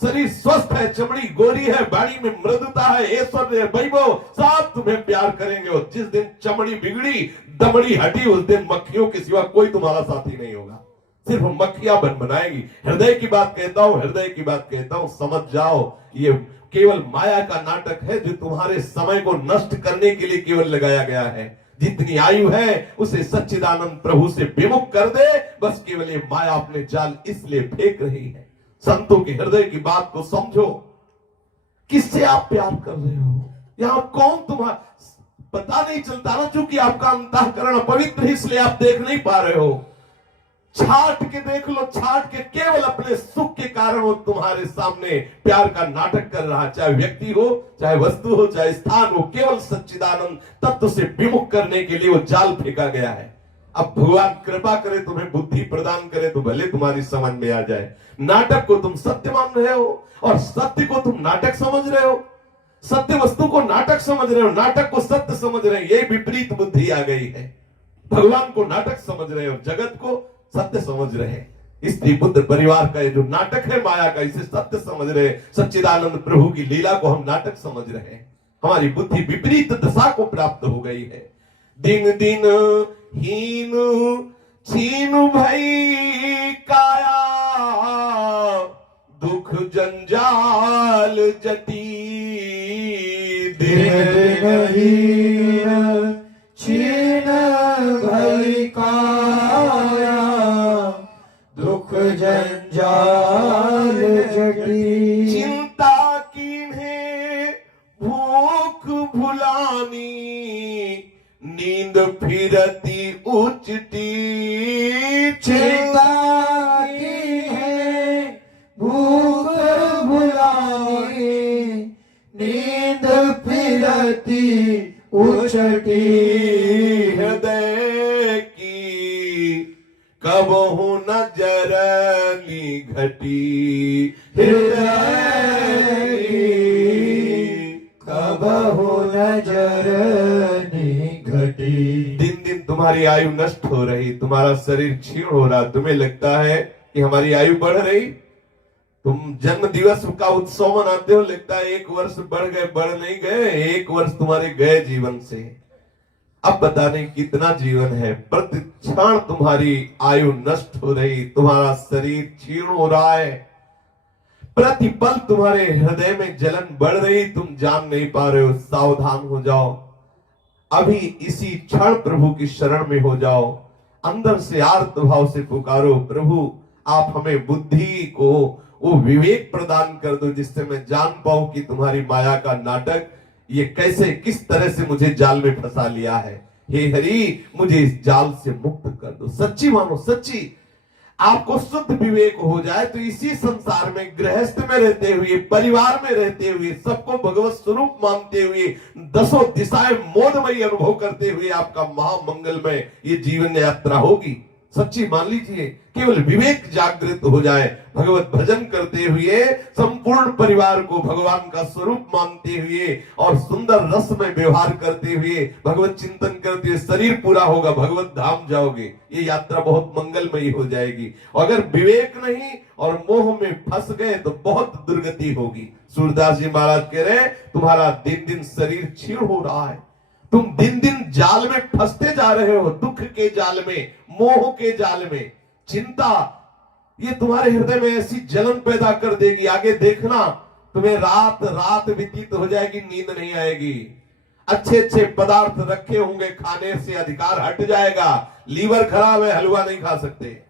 शरीर स्वस्थ है, चमड़ी गोरी है, बाड़ी में मृदुता है, ऐश्वर्य वैभव, सब तुम्हें प्यार करेंगे। और जिस दिन चमड़ी बिगड़ी, दमड़ी हटी, उस दिन मक्खियों के सिवा कोई तुम्हारा साथी नहीं होगा, सिर्फ मक्खियां बन बनाएगी। हृदय की बात कहता हूं, हृदय की बात कहता हूं, समझ जाओ ये केवल माया का नाटक है जो तुम्हारे समय को नष्ट करने के लिए केवल लगाया गया है। जितनी आयु है उसे सच्चिदानंद प्रभु से विमुख कर दे, बस केवल ये माया अपने जाल इसलिए फेंक रही है। संतों के हृदय की बात को समझो, किससे आप प्यार कर रहे हो, यहां कौन तुम्हारा पता नहीं चलता ना, क्योंकि आपका अंतःकरण अपवित्र है, इसलिए आप देख नहीं पा रहे हो। छाट के देख लो, छाट के, केवल अपने सुख के कारण वो तुम्हारे सामने प्यार का नाटक कर रहा, चाहे व्यक्ति हो, चाहे वस्तु हो, चाहे स्थान हो, केवल सच्चिदानंद तत्व से विमुख करने के लिए वो जाल फेंका गया है। अब भगवान कृपा करे, तुम्हें बुद्धि प्रदान करे तो भले तुम्हारी समझ में आ जाए। नाटक को तुम सत्य मान रहे हो और सत्य को तुम नाटक समझ रहे हो, सत्य वस्तु को नाटक समझ रहे हो, नाटक को सत्य समझ रहे हो। ये विपरीत बुद्धि आ गई है। भगवान को नाटक समझ रहे हो, जगत को सत्य समझ रहे हैं। इसलिए बुद्ध परिवार का ये जो नाटक है माया का, इसे सत्य समझ रहे हैं। सच्चिदानंद प्रभु की लीला को हम नाटक समझ रहे हैं। हमारी बुद्धि विपरीत दशा को प्राप्त हो गई है। दिन दिन हीन छीन भई काया, दुख जंजाल जटी। दिन दिन हीन छीन भई काया, दुख जंजाल जटी। चिंता कीन्हे भूख भुलानी, नींद फिरती उचटी। चिंता कीन्हे भूख भुलानी, नींद फिरती उचटी। हृदय की कबहु नजर निघटी, हृदय की कबहु नजर निघटी। दिन दिन तुम्हारी आयु नष्ट हो रही, तुम्हारा शरीर क्षीण हो रहा। तुम्हें लगता है कि हमारी आयु बढ़ रही, तुम जन्म दिवस का उत्सव मनाते हो, लगता है 1 वर्ष बढ़ गए, बढ़ नहीं गए, 1 वर्ष तुम्हारे गए जीवन से। अब पता नहीं कितना जीवन है। प्रति क्षण तुम्हारी आयु नष्ट हो रही, तुम्हारा शरीर क्षीण हो रहा है, प्रतिपल तुम्हारे हृदय में जलन बढ़ रही, तुम जान नहीं पा रहे हो। सावधान हो जाओ, अभी इसी क्षण प्रभु की शरण में हो जाओ। अंदर से आर्त भाव से पुकारो, प्रभु आप हमें बुद्धि को वो विवेक प्रदान कर दो जिससे मैं जान पाऊं कि तुम्हारी माया का नाटक ये कैसे, किस तरह से मुझे जाल में फंसा लिया है। हे हरि, मुझे इस जाल से मुक्त कर दो। सच्ची मानो, सच्ची आपको शुद्ध विवेक हो जाए तो इसी संसार में, गृहस्थ में रहते हुए, परिवार में रहते हुए, सबको भगवत स्वरूप मानते हुए, 10 दिशाएं मोदमयी अनुभव करते हुए आपका महामंगलमय ये जीवन यात्रा होगी। सच्ची मान लीजिए, केवल विवेक जागृत हो जाए, भगवत भजन करते हुए, संपूर्ण परिवार को भगवान का स्वरूप मानते हुए और सुंदर रस में व्यवहार करते हुए, भगवत चिंतन करते हुए शरीर पूरा होगा, भगवत धाम जाओगे। ये यात्रा बहुत मंगलमयी हो जाएगी। अगर विवेक नहीं और मोह में फंस गए तो बहुत दुर्गति होगी। सूरदास जी महाराज कह रहे हैं, तुम्हारा दिन दिन शरीर क्षीण हो रहा है, तुम दिन दिन जाल में फंसते जा रहे हो, दुख के जाल में, मोह के जाल में। चिंता ये तुम्हारे हृदय में ऐसी जलन पैदा कर देगी, आगे देखना तुम्हें रात रात व्यतीत हो जाएगी, नींद नहीं आएगी। अच्छे अच्छे पदार्थ रखे होंगे, खाने से अधिकार हट जाएगा। लीवर खराब है, हलवा नहीं खा सकते,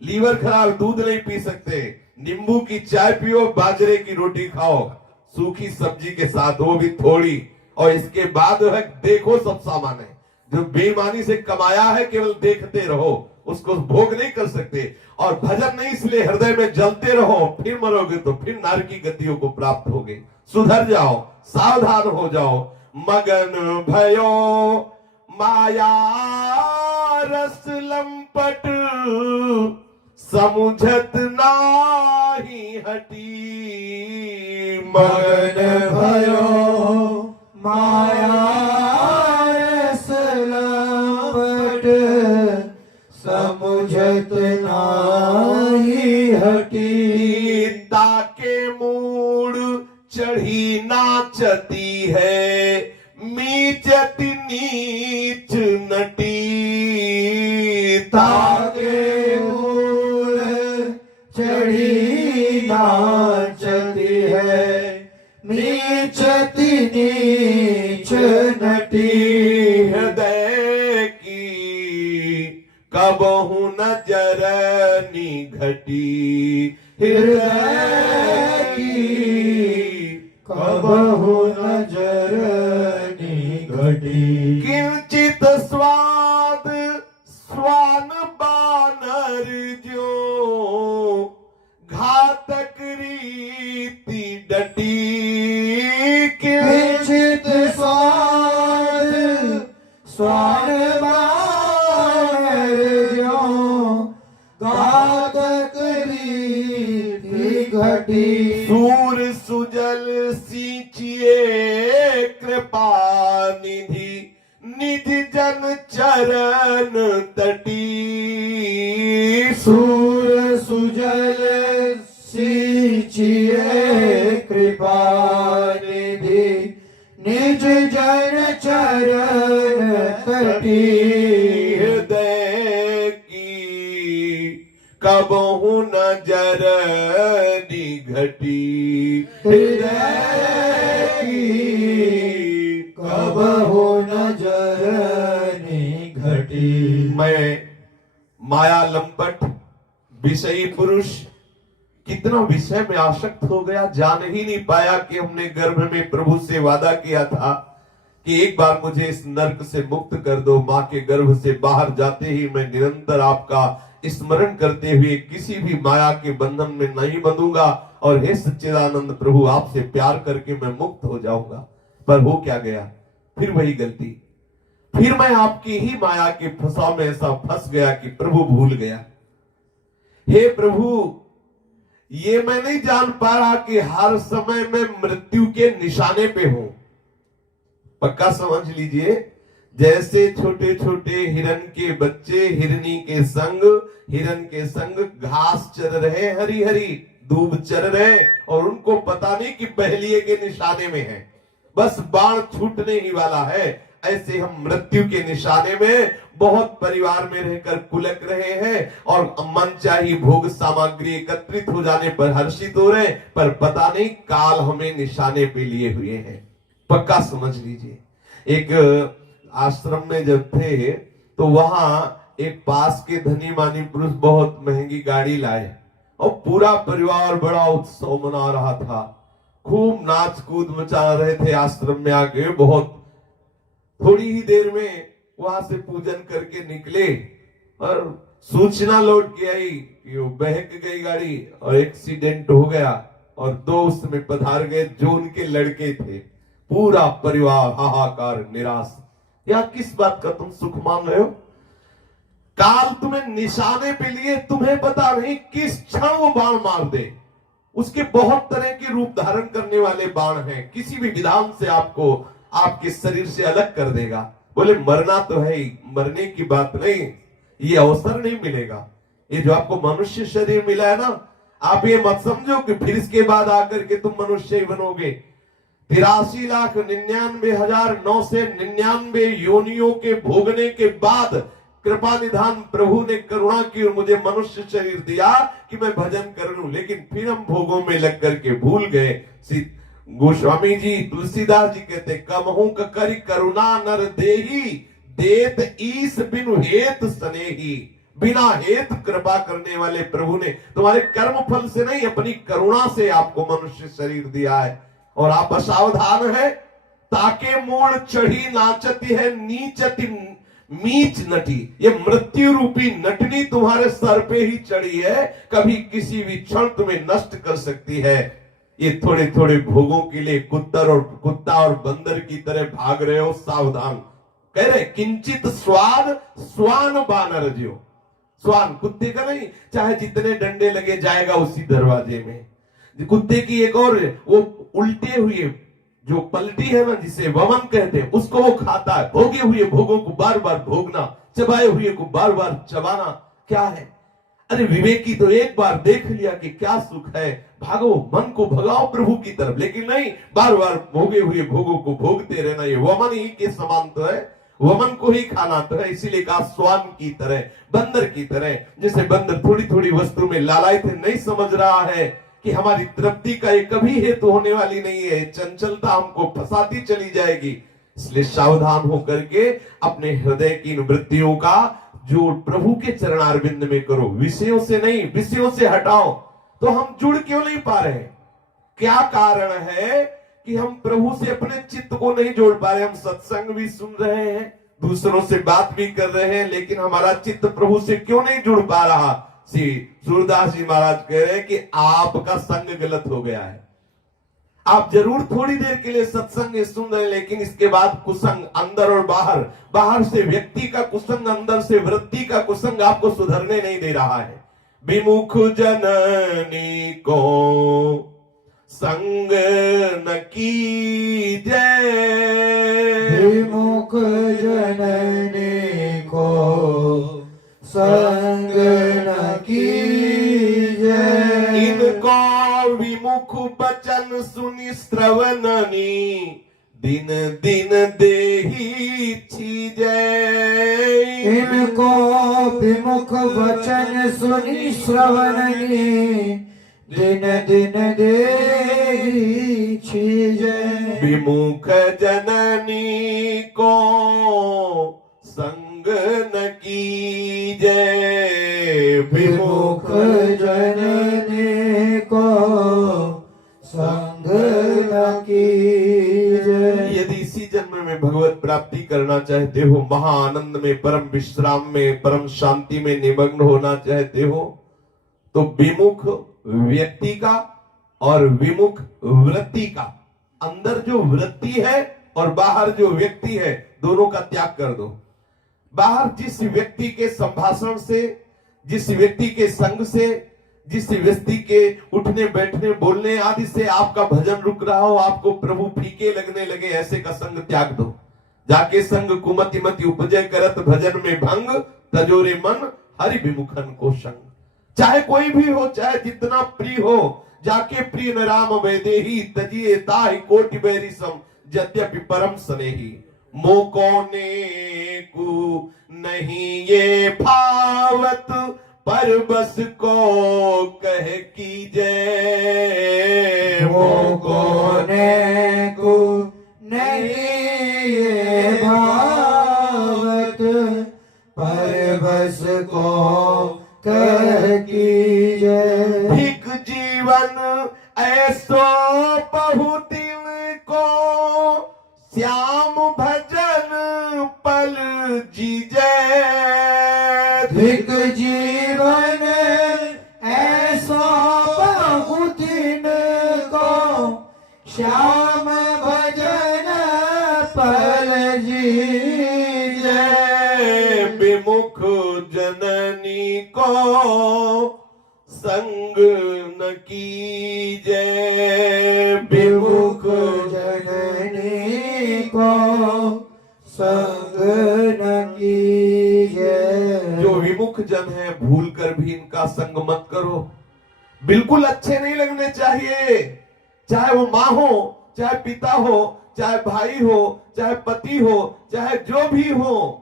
लीवर खराब, दूध नहीं पी सकते, नींबू की चाय पियो, बाजरे की रोटी खाओ, सूखी सब्जी के साथ, वो भी थोड़ी। और इसके बाद है देखो सब सामान है जो बेईमानी से कमाया है, केवल देखते रहो, उसको भोग नहीं कर सकते। और भजन नहीं, इसलिए हृदय में जलते रहो, फिर मरोगे तो फिर नारकी गतियों को प्राप्त होगे। सुधर जाओ, सावधान हो जाओ। मगन भयो माया रस लंपट, समुझत नाही हटी। मगन भयो माया रस लंपट, समुझत नाही हटी। ताके मूड चढ़ी नाचती है, मीचती नीच नटी। ताके मूल चढ़ी नाचती है, नीचती नीच नटी। हृदय की कबहु नजर निघटी, हृदय की कबहु नजर निघटी। किंचित स्वाद स्वान बानर ज्यो, घातक रीति डटी। किंचित स्वाद स्वान बानर ज्यों, घातक रीति घटी। सूर सुजल सींचिए कृपा निधि, निज जन चरण तटी। सूर सुजल सींचिए कृपा निधि, निज जन चरण तटी। हृदय की कबहु नजर निघटी, हृदय की कबहु नजर निघटी। मैं माया लंपट विषयी पुरुष कितना विषय में आसक्त हो गया, जान ही नहीं पाया कि हमने गर्भ में प्रभु से वादा किया था कि एक बार मुझे इस नरक से मुक्त कर दो। मां के गर्भ से बाहर जाते ही मैं निरंतर आपका स्मरण करते हुए किसी भी माया के बंधन में नहीं बंधूंगा, और हे सच्चिदानंद प्रभु आपसे प्यार करके मैं मुक्त हो जाऊंगा। पर हो क्या गया, फिर वही गलती, फिर मैं आपकी ही माया के फंसाव में ऐसा फंस गया कि प्रभु भूल गया। हे प्रभु, ये मैं नहीं जान पा रहा कि हर समय मैं मृत्यु के निशाने पे हूं। पक्का समझ लीजिए, जैसे छोटे छोटे हिरन के बच्चे हिरनी के संग घास चर रहे, हरी हरी दूब चर रहे, और उनको पता नहीं कि पहलिए के निशाने में है, बस बाण छूटने ही वाला है। ऐसे हम मृत्यु के निशाने में बहुत परिवार में रहकर कुलक रहे हैं, और मनचाही भोग सामग्री एकत्रित हो जाने पर हर्षित हो रहे, पर पता नहीं काल हमें निशाने पे लिए हुए हैं। पक्का समझ लीजिए। एक आश्रम में जब थे तो वहां एक पास के धनी मानी पुरुष बहुत महंगी गाड़ी लाए, और पूरा परिवार बड़ा उत्सव मना रहा था, खूब नाच कूद मचा रहे थे। आश्रम में आके बहुत थोड़ी ही देर में वहां से पूजन करके निकले, और सूचना लौट के आई कि वो बहक गई गाड़ी और एक्सीडेंट हो गया, और दो उसमें पधार गए जो उनके लड़के थे। पूरा परिवार हाहाकार, निराश। या किस बात का तुम सुख मान रहे हो? काल तुम्हें निशाने पे लिए, तुम्हें पता नहीं किस क्षण वो बाण मार दे। उसके बहुत तरह के रूप धारण करने वाले बाण हैं, किसी भी विधान से आपको आपके शरीर से अलग कर देगा। बोले मरना तो है ही, मरने की बात नहीं, ये अवसर नहीं मिलेगा। ये जो आपको मनुष्य शरीर मिला है ना, आप ये मत समझो कि फिर इसके बाद आकर के तुम मनुष्य ही बनोगे। 83,99,999 योनियों के भोगने के बाद कृपा निधान प्रभु ने करुणा की और मुझे मनुष्य शरीर दिया कि मैं भजन कर लूं, लेकिन फिर हम भोगों में लग करके भूल गए। गोस्वामी जी, तुलसीदास जी कहते, कमहू करी करुणा नर देही, देत ईस बिनु हेत स्नेही। बिना हेत कृपा करने वाले प्रभु ने तुम्हारे कर्म फल से नहीं, अपनी करुणा से आपको मनुष्य शरीर दिया है। और आप असावधान है, ताके मूल चढ़ी नाचती है, नीचती मीच नटी। ये मृत्यु रूपी नटनी तुम्हारे सर पे ही चढ़ी है, कभी किसी भी क्षण तुम्हें नष्ट कर सकती है। ये थोड़े थोड़े भोगों के लिए कुत्ता और बंदर की तरह भाग रहे हो, सावधान। कह रहे किंचित स्वाद स्वान बानर ज्यो। स्वान कुत्ते का नहीं, चाहे जितने डंडे लगे जाएगा उसी दरवाजे में। कुत्ते की एक और, वो उल्टे हुए जो पलटी है ना, जिसे वमन कहते हैं, उसको वो खाता है। भोगे हुए भोगों को बार बार भोगना, चबाए हुए को बार बार चबाना। क्या है? अरे विवेकी तो एक बार देख लिया कि क्या सुख है, भागो, मन को भगाओ प्रभु की तरफ। लेकिन नहीं, बार बार भोगे हुए भोगों को भोगते रहना, ये वमन ही के समान तो है, वमन को ही खाना तो है। इसीलिए कहा स्वान की तरह, बंदर की तरह। जैसे बंदर थोड़ी थोड़ी वस्तु में लालायित है, नहीं समझ रहा है कि हमारी तृप्ति का ये कभी हेतु होने वाली नहीं है, चंचलता हमको फंसाती चली जाएगी। इसलिए सावधान होकर के अपने हृदय की इन वृत्तियों का जोड़ प्रभु के चरणारविंद में करो, विषयों से नहीं, विषयों से हटाओ। तो हम जुड़ क्यों नहीं पा रहे? क्या कारण है कि हम प्रभु से अपने चित्त को नहीं जोड़ पा रहे? हम सत्संग भी सुन रहे हैं, दूसरों से बात भी कर रहे हैं, लेकिन हमारा चित्त प्रभु से क्यों नहीं जुड़ पा रहा? श्री सूरदास जी महाराज कह रहे हैं कि आपका संग गलत हो गया है। आप जरूर थोड़ी देर के लिए सत्संग सुन रहे हैं, लेकिन इसके बाद कुसंग अंदर और बाहर, बाहर से व्यक्ति का कुसंग, अंदर से वृत्ति का कुसंग आपको सुधरने नहीं दे रहा है। विमुख जननी को संग न कीजय, विमुख जननी को संग न कीजय, इनको विमुख बचन सुनि श्रवणनी दिन दिन देही छीजय। इनको विमुख वचन सुनि श्रवणनी दिन दिन देही छीजय। विमुख जननी को संग न कीजय, विमुख जननी को संग न कीजय। यदि इसी जन्म में भगवत प्राप्ति करना चाहते हो, महाआनंद में, परम विश्राम में, परम शांति में निमग्न होना चाहते हो, तो विमुख व्यक्ति का और विमुख वृत्ति का, अंदर जो वृत्ति है और बाहर जो व्यक्ति है, दोनों का त्याग कर दो। बाहर जिस व्यक्ति के संभाषण से, जिस व्यक्ति के संग से, जिस व्यक्ति के उठने बैठने बोलने आदि से आपका भजन रुक रहा हो, आपको प्रभु फीके लगने लगे, ऐसे का संग त्याग दो। जाके संग कुमति मति उपजय करत भजन में भंग, तजोरे मन हरि विमुखन को संग। चाहे कोई भी हो, चाहे जितना प्रिय हो, जाके प्रिय न राम वैदेही, तजिए ताहि कोटि बैरी सम, यद्यपि परम स्नेही। मोको ने को नहीं ये भावत, पर बस को कह कीजय। मोको ने को नहीं ये भावत, पर बस को कह कीजय। भिख जीवन ऐसो बहुदिन को, श्याम भजन पल जीजय। भिख जीवन ऐसो बहुदिन को, श्याम भजन पल जीजय। विमुख जननी को संग न कीजय, विमुख जननी को संग न कीजय। जो विमुख जन है, भूल कर भी इनका संग मत करो। बिल्कुल अच्छे नहीं लगने चाहिए, चाहे वो माँ हो, चाहे पिता हो, चाहे भाई हो, चाहे पति हो, चाहे जो भी हो।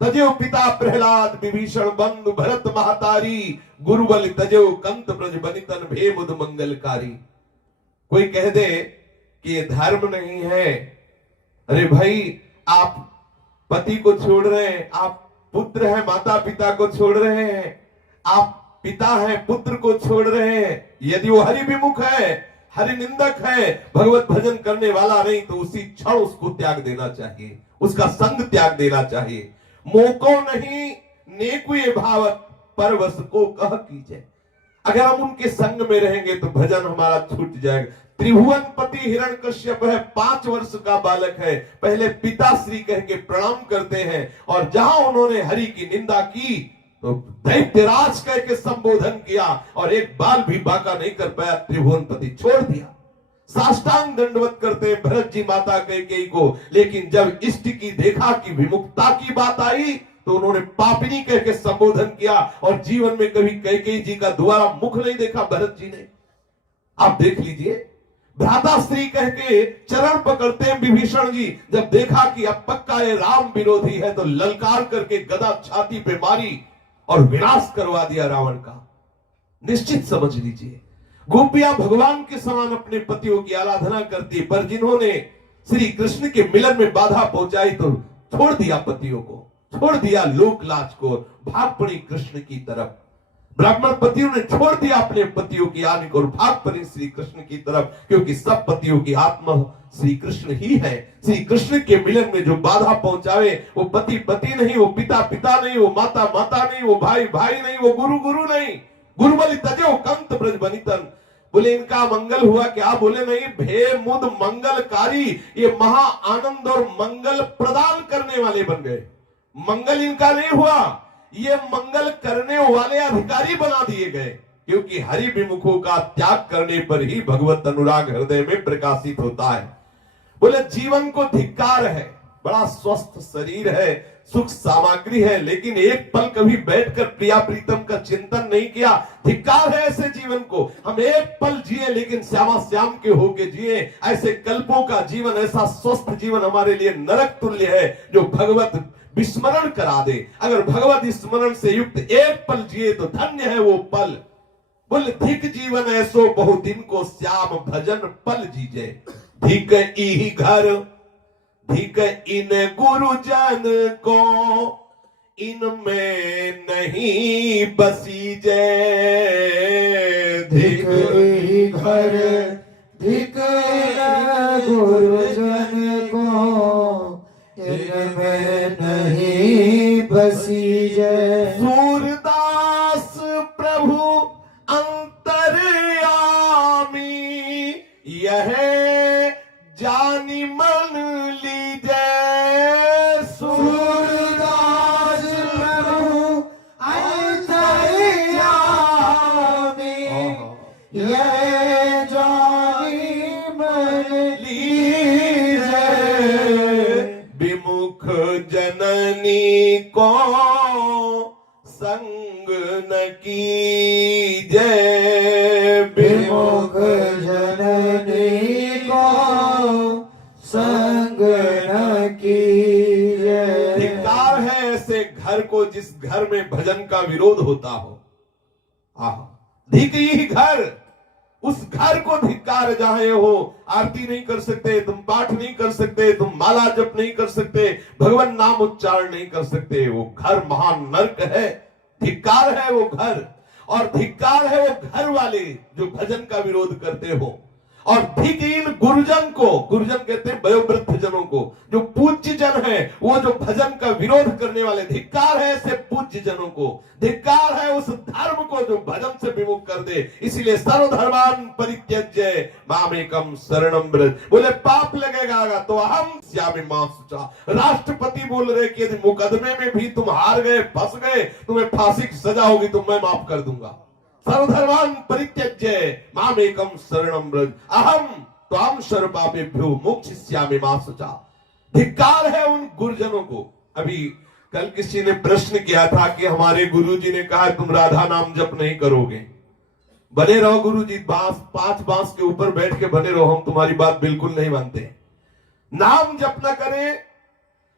तजेव पिता प्रहलाद विभीषण बंधु भरत महतारी, गुरुबल तजेव कंत ब्रज बनितन भे मुद मंगलकारी। कोई कह दे कि ये धर्म नहीं है, अरे भाई आप पति को छोड़ रहे हैं, आप पुत्र हैं, माता पिता को छोड़ रहे हैं, आप पिता हैं, पुत्र को छोड़ रहे हैं। यदि वो हरि विमुख है, हरि निंदक है, भगवत भजन करने वाला नहीं, तो उसी क्षण उसको त्याग देना चाहिए, उसका संग त्याग देना चाहिए। मोको नहीं नेकु ये भावत, परवश को कह कीजिए। अगर हम उनके संग में रहेंगे तो भजन हमारा छूट जाएगा। त्रिभुवन पति हिरण्यकश्यप है, 5 वर्ष का बालक है, पहले पिताश्री कह के प्रणाम करते हैं, और जहां उन्होंने हरि की निंदा की तो दैत्यराज कह के संबोधन किया, और एक बाल भी बाका नहीं कर पाया, त्रिभुवन पति छोड़ दिया। साष्टांग दंडवत करते भरत जी माता कैकेयी को, लेकिन जब इष्ट की देखा कि विमुक्ता की बात आई, तो उन्होंने पापिनी कह के संबोधन किया और जीवन में कभी कैकेयी जी का दोबारा मुख नहीं देखा भरत जी ने। आप देख लीजिए, भ्राता स्त्री कह के चरण पकड़ते हैं विभीषण जी। जब देखा कि अब पक्का ये राम विरोधी है तो ललकार करके गदा छाती पे मारी और विनाश करवा दिया रावण का। निश्चित समझ लीजिए, गोपियां भगवान के समान अपने पतियों की आराधना करती, पर जिन्होंने श्री कृष्ण के मिलन में बाधा पहुंचाई तो छोड़ दिया पतियों को, छोड़ दिया लोक लाज को, भाग पड़ी कृष्ण की तरफ। ब्राह्मण पतियों ने छोड़ दिया अपने पतियों की आने को और भाग पड़ी श्री कृष्ण की तरफ, क्योंकि सब पतियों की आत्मा श्री कृष्ण ही है। श्री कृष्ण के मिलन में जो बाधा पहुंचावे वो पति पति नहीं, वो पिता पिता नहीं, वो माता माता नहीं, वो भाई भाई नहीं, वो गुरु गुरु नहीं। गुरुबलि तजो कंत ब्रज बनितन। बोले इनका मंगल हुआ क्या? बोले नहीं, भे मुद मंगलकारी, ये महा आनंद और मंगल प्रदान करने वाले बन गए। मंगल इनका नहीं हुआ, ये मंगल करने वाले अधिकारी बना दिए गए, क्योंकि हरि विमुखों का त्याग करने पर ही भगवत अनुराग हृदय में प्रकाशित होता है। बोले जीवन को धिक्कार है, बड़ा स्वस्थ शरीर है, सुख सामग्री है, लेकिन एक पल कभी बैठकर प्रिया प्रीतम का चिंतन नहीं किया। धिक्कार है ऐसे जीवन को। हम एक पल जिए लेकिन श्यामा श्याम के होके जिए, ऐसे कल्पों का जीवन, ऐसा स्वस्थ जीवन हमारे लिए नरक तुल्य है जो भगवत विस्मरण करा दे। अगर भगवत स्मरण से युक्त एक पल जिए तो धन्य है वो पल। बोले धिक जीवन ऐसो बहु दिन को श्याम भजन पल जीजे। धिक ई घर धिक इन गुरुजन को, इनमें नहीं बसी जय। धिक ई घर धिक गुरुजन को, इनमें नहीं बसी जय। सूरदास प्रभु अंतर्यामी, यह जानी मन लीजै। सूरदास प्रभु अंतर्यामी, यह जानी मन लीजै। विमुख जननी को संग न कीजै। विमुख जननी को संग न कीजै। धिक्कार है ऐसे घर को जिस घर में भजन का विरोध होता हो। धिक ही घर, उस घर को धिक्कार जहां ये हो। आरती नहीं कर सकते तुम, पाठ नहीं कर सकते तुम, माला जप नहीं कर सकते, भगवान नाम उच्चारण नहीं कर सकते, वो घर महान नरक है। धिक्कार है वो घर, और धिक्कार है वो घर वाले जो भजन का विरोध करते हो। और धिक इन गुरुजन को, गुरुजन कहते हैं वयोवृद्ध जनों को, जो पूज्य जन है, वो जो भजन का विरोध करने वाले। धिक्कार है ऐसे पूज्य जनों को, धिक्कार है उस धर्म को जो भजन से विमुख कर दे। इसीलिए सर्वधर्मान परित्यज्य मामेकम शरणम व्रज। बोले पाप लगेगा तो हम श्यामी मां सुचा। राष्ट्रपति बोल रहे कि यदि मुकदमे में भी तुम हार गए, फंस गए, तुम्हें फांसी की सजा होगी तो मैं माफ कर दूंगा। सर्वधर्मान परित्यज्य मामेकम शरणम व्रज, अहम त्वाम सर्वपापेभ्यो मोक्षयिष्यामि मा शुचा। धिक्कार है उन गुरुजनों को। अभी कल किसी ने प्रश्न किया था कि हमारे गुरुजी ने कहा तुम राधा नाम जप नहीं करोगे। बने रहो गुरुजी, पांच बांस के ऊपर बैठ के बने रहो, हम तुम्हारी बात बिल्कुल नहीं मानते। नाम जप न करें,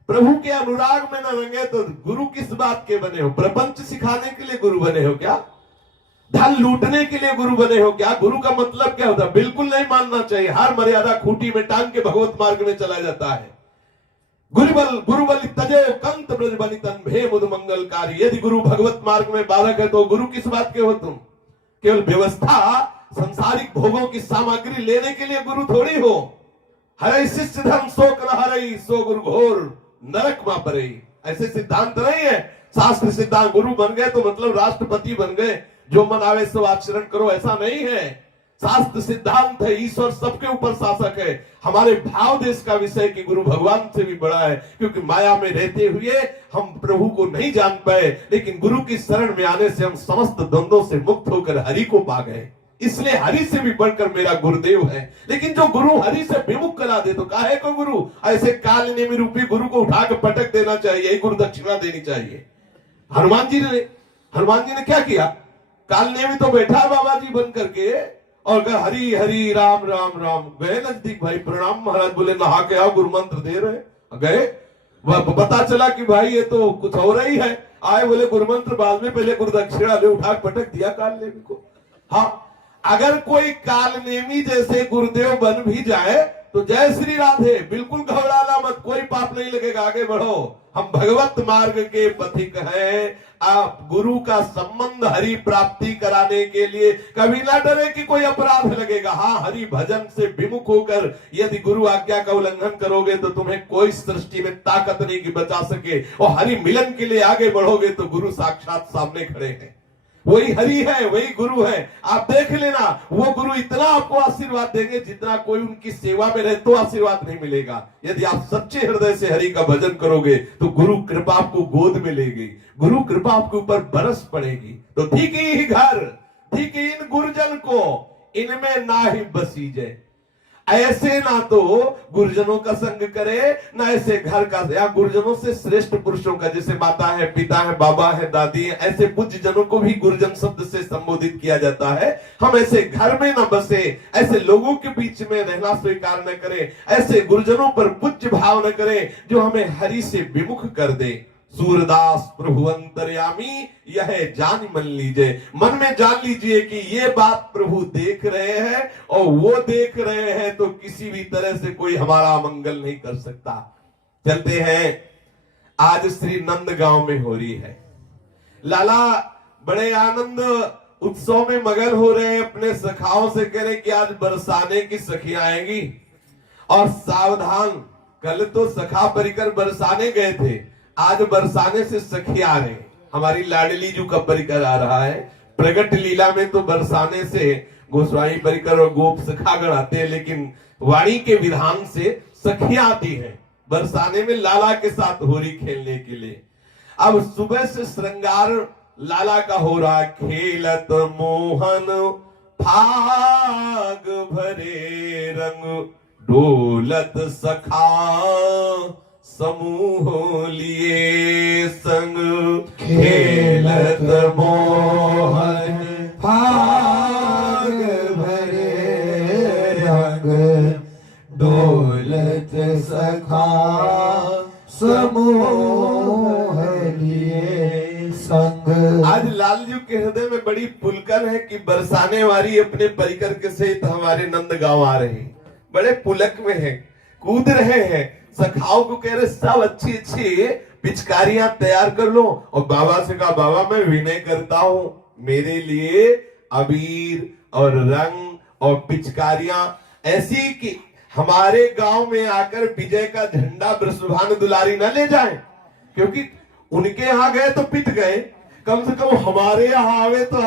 प्रभु के अनुराग में न रंगे तो गुरु किस बात के बने हो? प्रपंच सिखाने के लिए गुरु बने हो क्या? धन लूटने के लिए गुरु बने हो क्या? गुरु का मतलब क्या होता है? बिल्कुल नहीं मानना चाहिए। हर मर्यादा खूंटी में टांग के भगवत मार्ग में चला जाता है। गुरुबलि तजो कंत ब्रज बनितन भे मुद मंगलकारी। यदि गुरु भगवत मार्ग में बाधक है तो गुरु किस बात के हो तुम? केवल व्यवस्था, संसारिक भोगों की सामग्री लेने के लिए गुरु थोड़ी हो। हरे शिष्य धर्म शोक न हरई, सो गुरु घोर नरक मा परई। ऐसे सिद्धांत नहीं है शास्त्र सिद्धांत। गुरु बन गए तो मतलब राष्ट्रपति बन गए, जो मन आवे सो आचरण करो, ऐसा नहीं है। शास्त्र सिद्धांत है, ईश्वर सबके ऊपर शासक है। हमारे भाव देश का विषय कि गुरु भगवान से भी बड़ा है, क्योंकि माया में रहते हुए हम प्रभु को नहीं जान पाए, लेकिन गुरु की शरण में आने से हम समस्त द्वंद्वों से मुक्त होकर हरि को पा गए। इसलिए हरि से भी बढ़कर मेरा गुरुदेव है। लेकिन जो गुरु हरि से विमुख करा दे तो काहे को गुरु, ऐसे काल नेमी रूपी गुरु को उठा के पटक देना चाहिए, गुरु दक्षिणा देनी चाहिए। हनुमान जी ने क्या किया, काल नेमी तो बैठा है बाबा जी बन करके और कहा हरि हरि राम राम राम। गए नजदीक, भाई प्रणाम महाराज, बोले नहा के आओ, गुरु मंत्र दे रहे। गए, वह पता चला कि भाई ये तो कुछ हो रही है। आए, बोले गुरु मंत्र बाद में, पहले गुरु दक्षिणा ले, उठा पटक दिया काल नेमी को। हाँ, अगर कोई काल नेमी जैसे गुरुदेव बन भी जाए तो जय श्री राधे, बिल्कुल घबराना मत, कोई पाप नहीं लगेगा, आगे बढ़ो। हम भगवत मार्ग के पथिक हैं। आप गुरु का संबंध हरि प्राप्ति कराने के लिए कभी ना डरे कि कोई अपराध लगेगा। हाँ, हरि भजन से विमुख होकर यदि गुरु आज्ञा का उल्लंघन करोगे तो तुम्हें कोई सृष्टि में ताकत नहीं कि बचा सके, और हरि मिलन के लिए आगे बढ़ोगे तो गुरु साक्षात सामने खड़े हैं। वही हरि है, वही गुरु है। आप देख लेना, वो गुरु इतना आपको आशीर्वाद देंगे जितना कोई उनकी सेवा में रहे तो आशीर्वाद नहीं मिलेगा। यदि आप सच्चे हृदय से हरि का भजन करोगे तो गुरु कृपा आपको गोद में लेगी, गुरु कृपा आपके ऊपर बरस पड़ेगी। तो ठीक ही घर, ठीक ही इन गुरुजन को, इनमें ना ही बसीजे। ऐसे ना तो गुरुजनों का संग करे, ना ऐसे घर का, या गुरुजनों से श्रेष्ठ पुरुषों का, जैसे माता है, पिता है, बाबा है, दादी है, ऐसे पूज्य जनों को भी गुरुजन शब्द से संबोधित किया जाता है। हम ऐसे घर में न बसे, ऐसे लोगों के बीच में रहना स्वीकार न करें, ऐसे गुरुजनों पर पूज्य भाव न करें जो हमें हरि से विमुख कर दे। सूरदास प्रभु अंतर्यामी यह जान मन लीजिए, मन में जान लीजिए कि ये बात प्रभु देख रहे हैं, और वो देख रहे हैं तो किसी भी तरह से कोई हमारा मंगल नहीं कर सकता। चलते हैं, आज श्री नंदगांव में हो रही है। लाला बड़े आनंद उत्सव में मगन हो रहे हैं, अपने सखाओं से कह रहे कि आज बरसाने की सखियां आएंगी, और सावधान, कल तो सखा परिकर बरसाने गए थे, आज बरसाने से सखी आ रहे। हमारी लाडली जू का परिकर आ रहा है। प्रगट लीला में तो बरसाने से गोस्वामी परिकर और गोप सखागण आते हैं, लेकिन वाणी के विधान से सखियां आती हैं बरसाने में लाला के साथ होली खेलने के लिए। अब सुबह से श्रृंगार लाला का हो रहा, खेलत मोहन फाग भरे रंग, डोलत सखा समूह लिए संग, खेलत मोहन फाग भरे रंग, डोलत सखा समूह लिए संग। आज लालजू के हृदय में बड़ी पुलकन है कि बरसाने वाली अपने परिकर के सहित हमारे नंदगांव आ रहे हैं। बड़े पुलक में है, कूद रहे हैं। सखाओं को कह रहे सब अच्छी अच्छी पिचकारियां तैयार कर लो, और बाबा से कहा बाबा मैं विनय करता हूं, मेरे लिए अबीर और रंग और पिचकारियां ऐसी कि हमारे गांव में आकर विजय का झंडा वृषभानु दुलारी न ले जाए, क्योंकि उनके यहाँ गए तो पिट गए, कम से कम हमारे यहाँ आवे तो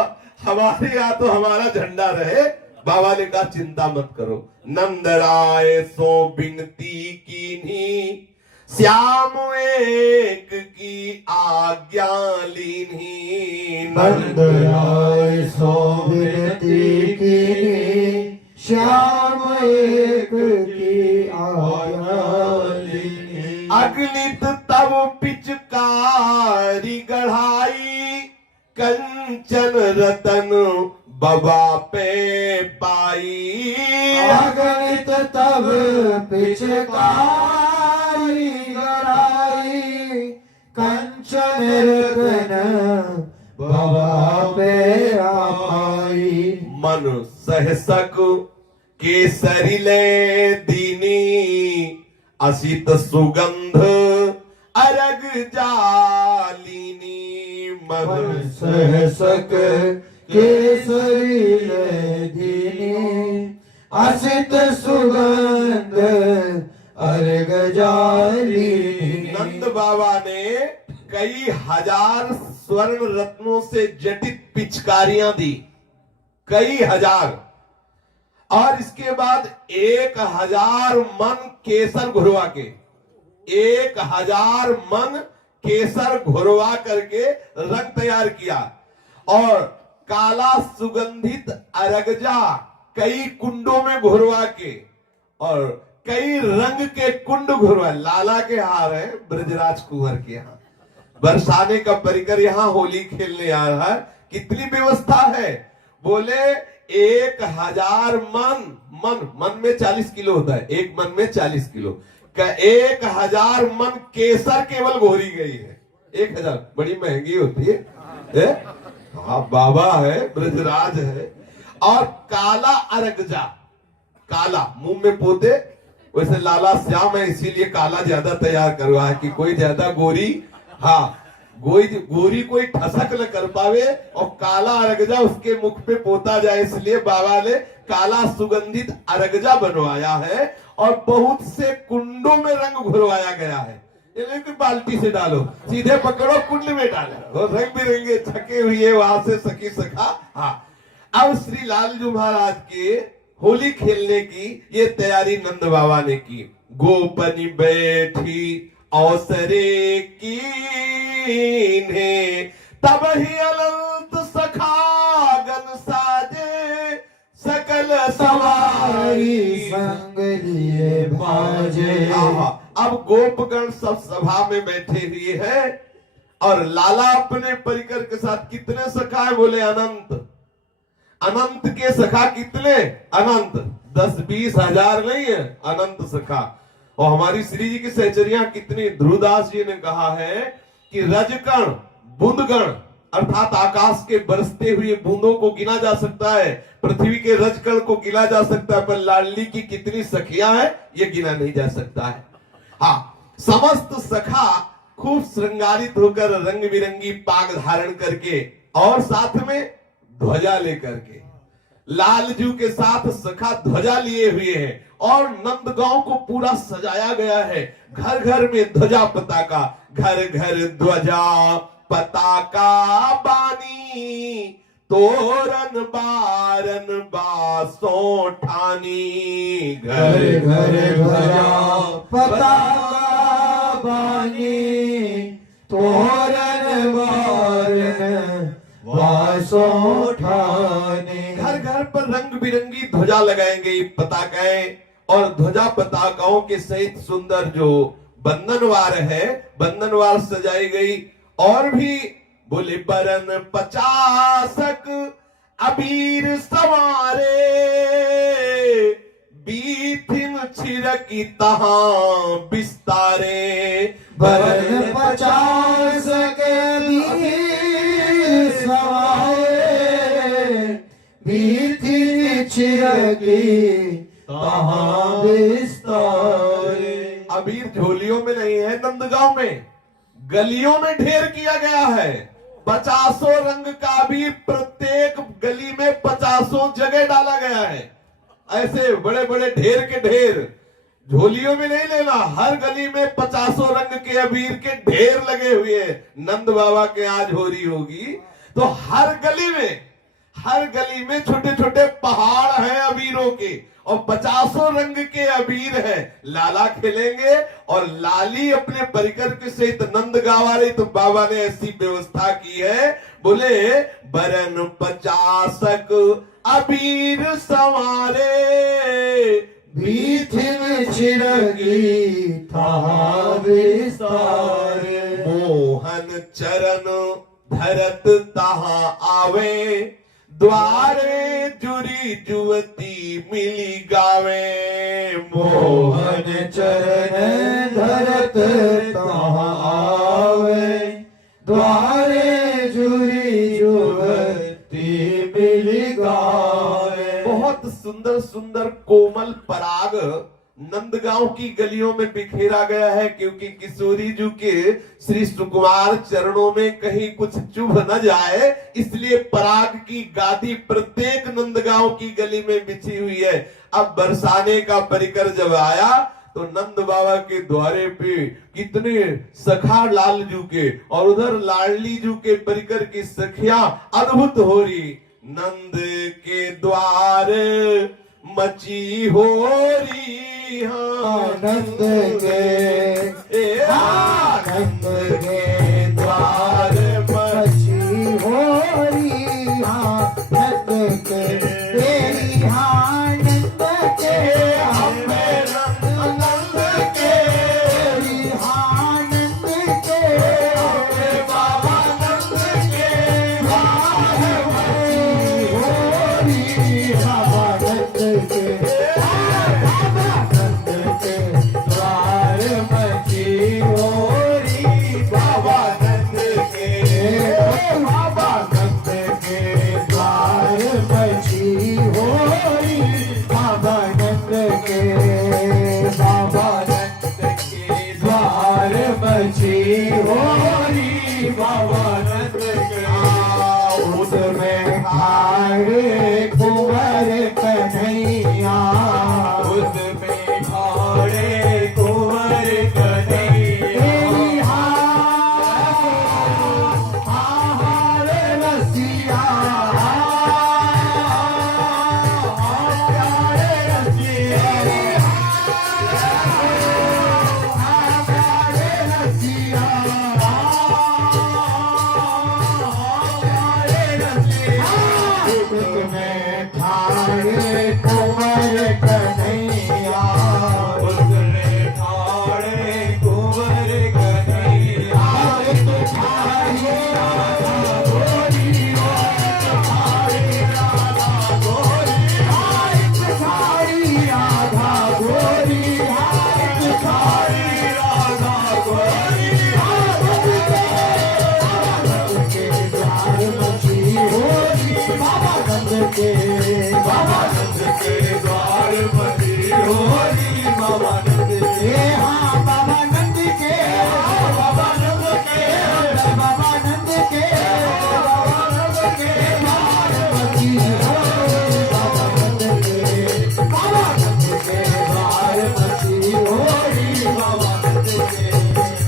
हमारे यहाँ तो हमारा झंडा रहे। बाबा ने कहा चिंता मत करो, नंदराय सो बिनती कीन्ही, श्याम एक की आज्ञा लीन्ही। नंदराय सो बिनती कीन्ही, श्याम एक की आज्ञा लीन्ही। अगलित तब पिचकारी गढ़ाई, कंचन रतन बाबा पे पाई। अगणित तब पिचकारी गढ़ाई, कंचन रतन बाबा पे आई। मन सहसक केसरिले दीनी, असित सुगंध अरग जालिनी। मन सहसक केसरी दीनी, असित सुगंध अर्घ जालिनी। नंद बाबा ने कई हजार स्वर्ण रत्नों से जटित पिचकारियां दी, कई हजार, और इसके बाद 1000 मन केसर घुरवा के, 1000 मन केसर घुरवा करके रंग तैयार किया, और काला सुगंधित अरगजा कई कुंडों में घुरवा के और कई रंग के कुंड घुरवा, लाला के हार है ब्रजराज कुंवर के यहाँ, बरसाने का परिकर यहाँ होली खेलने आ रहा है। कितनी व्यवस्था है, बोले 1000 मन में 40 किलो होता है, एक मन में 40 किलो का 1000 मन केसर केवल घोरी गई है। 1000 बड़ी महंगी होती है, हाँ बाबा है ब्रजराज है। और काला अरगजा, काला मुंह में पोते, वैसे लाला श्याम है इसीलिए काला ज्यादा तैयार करवा है कि कोई ज्यादा गोरी, हाँ गोरी कोई ठसक न कर पावे और काला अरगजा उसके मुख पे पोता जाए, इसलिए बाबा ने काला सुगंधित अरगजा बनवाया है और बहुत से कुंडों में रंग घुरवाया गया है। ये कि बाल्टी से डालो, सीधे पकड़ो कुंड में डालो और रंग बिरंगे छके हुए वहां से सखी सखा। हाँ, अब श्री लालजू महाराज के होली खेलने की ये तैयारी नंद बाबा ने की। गोपनी बैठी अवसरे की तब ही अनंत सखागन साजे, सकल सवारी संग लिए बाजे। अब गोपगण सब सभा में बैठे हुए हैं और लाला अपने परिकर के साथ कितने सखा है, बोले अनंत। अनंत के सखा कितने, अनंत 10-20 हजार नहीं है, अनंत सखा। और हमारी श्री जी की सहचरियां कितनी, ध्रुवदास जी ने कहा है कि रजकण बूंदगण अर्थात आकाश के बरसते हुए बूंदों को गिना जा सकता है, पृथ्वी के रजकण को गिना जा सकता है, पर लाडली की कितनी सखियां हैं ये गिना नहीं जा सकता है। हाँ, समस्त सखा खूब श्रृंगारित होकर रंग बिरंगी पाग धारण करके और साथ में ध्वजा लेकर के, लालजू के साथ सखा ध्वजा लिए हुए हैं और नंदगांव को पूरा सजाया गया है। घर घर में ध्वजा पताका, घर घर ध्वजा पताका बानी, तोरन बारन बासों ठानी। घर घर ध्वजा पताका बानी, तोरन बारन बासों ठानी। घर घर पर रंग बिरंगी ध्वजा लगाएंगे, पताकाएं और ध्वजा पताकाओं के सहित सुंदर जो बंधनवार है, बंधनवार सजाई गई। और भी बोले बरन 50 अबीर सवारे, बीथिन छिरकी तहां बिस्तारे। बरन 50 अबीर सवारे, बीथिन छिरकी तहां बिस्तारे। अबीर झोलियों में नहीं है, नंदगांव में गलियों में ढेर किया गया है। 50 रंग का अबीर प्रत्येक गली में 50 जगह डाला गया है। ऐसे बड़े बड़े ढेर के ढेर झोलियों में नहीं लेना, हर गली में 50 रंग के अबीर के ढेर लगे हुए हैं। नंद बाबा के आज होली होगी तो हर गली में छोटे छोटे पहाड़ हैं अबीरों के और 50 रंग के अबीर है। लाला खेलेंगे और लाली अपने परिकर के सहित नंद गावा रही, तो बाबा ने ऐसी व्यवस्था की है, बोले बरन 50 अबीर सवारे, बीथिन छिरकी तहां बिस्तारे। मोहन चरण धरत तहां आवे, द्वारे जुरी जुवती मिली गावे। मोहन चरण धरत तहां आवे, द्वारे जुरी जुवती मिली गावे। बहुत सुंदर सुंदर कोमल पराग नंदगांव की गलियों में बिखेरा गया है, क्योंकि किशोरी जी के श्री सुकुमार चरणों में कहीं कुछ चुभ न जाए, इसलिए पराग की गादी प्रत्येक नंदगांव की गली में बिछी हुई है। अब बरसाने का परिकर जब आया तो नंद बाबा के द्वारे पे कितने सखा लालजू के और उधर लाडली जू के परिकर की सखियां अद्भुत हो रही। नंद के द्वार मची हो रही, आनंद के आनंद के द्वार मची हो रही। होरी बाबा नंद के हाँ बाबा नंद के बाबा नंद के बाबा नंद के बाबा नंद के पार्वती होरी बाबा नंद के बाबा नंद के पार्वती होरी बाबा नंद के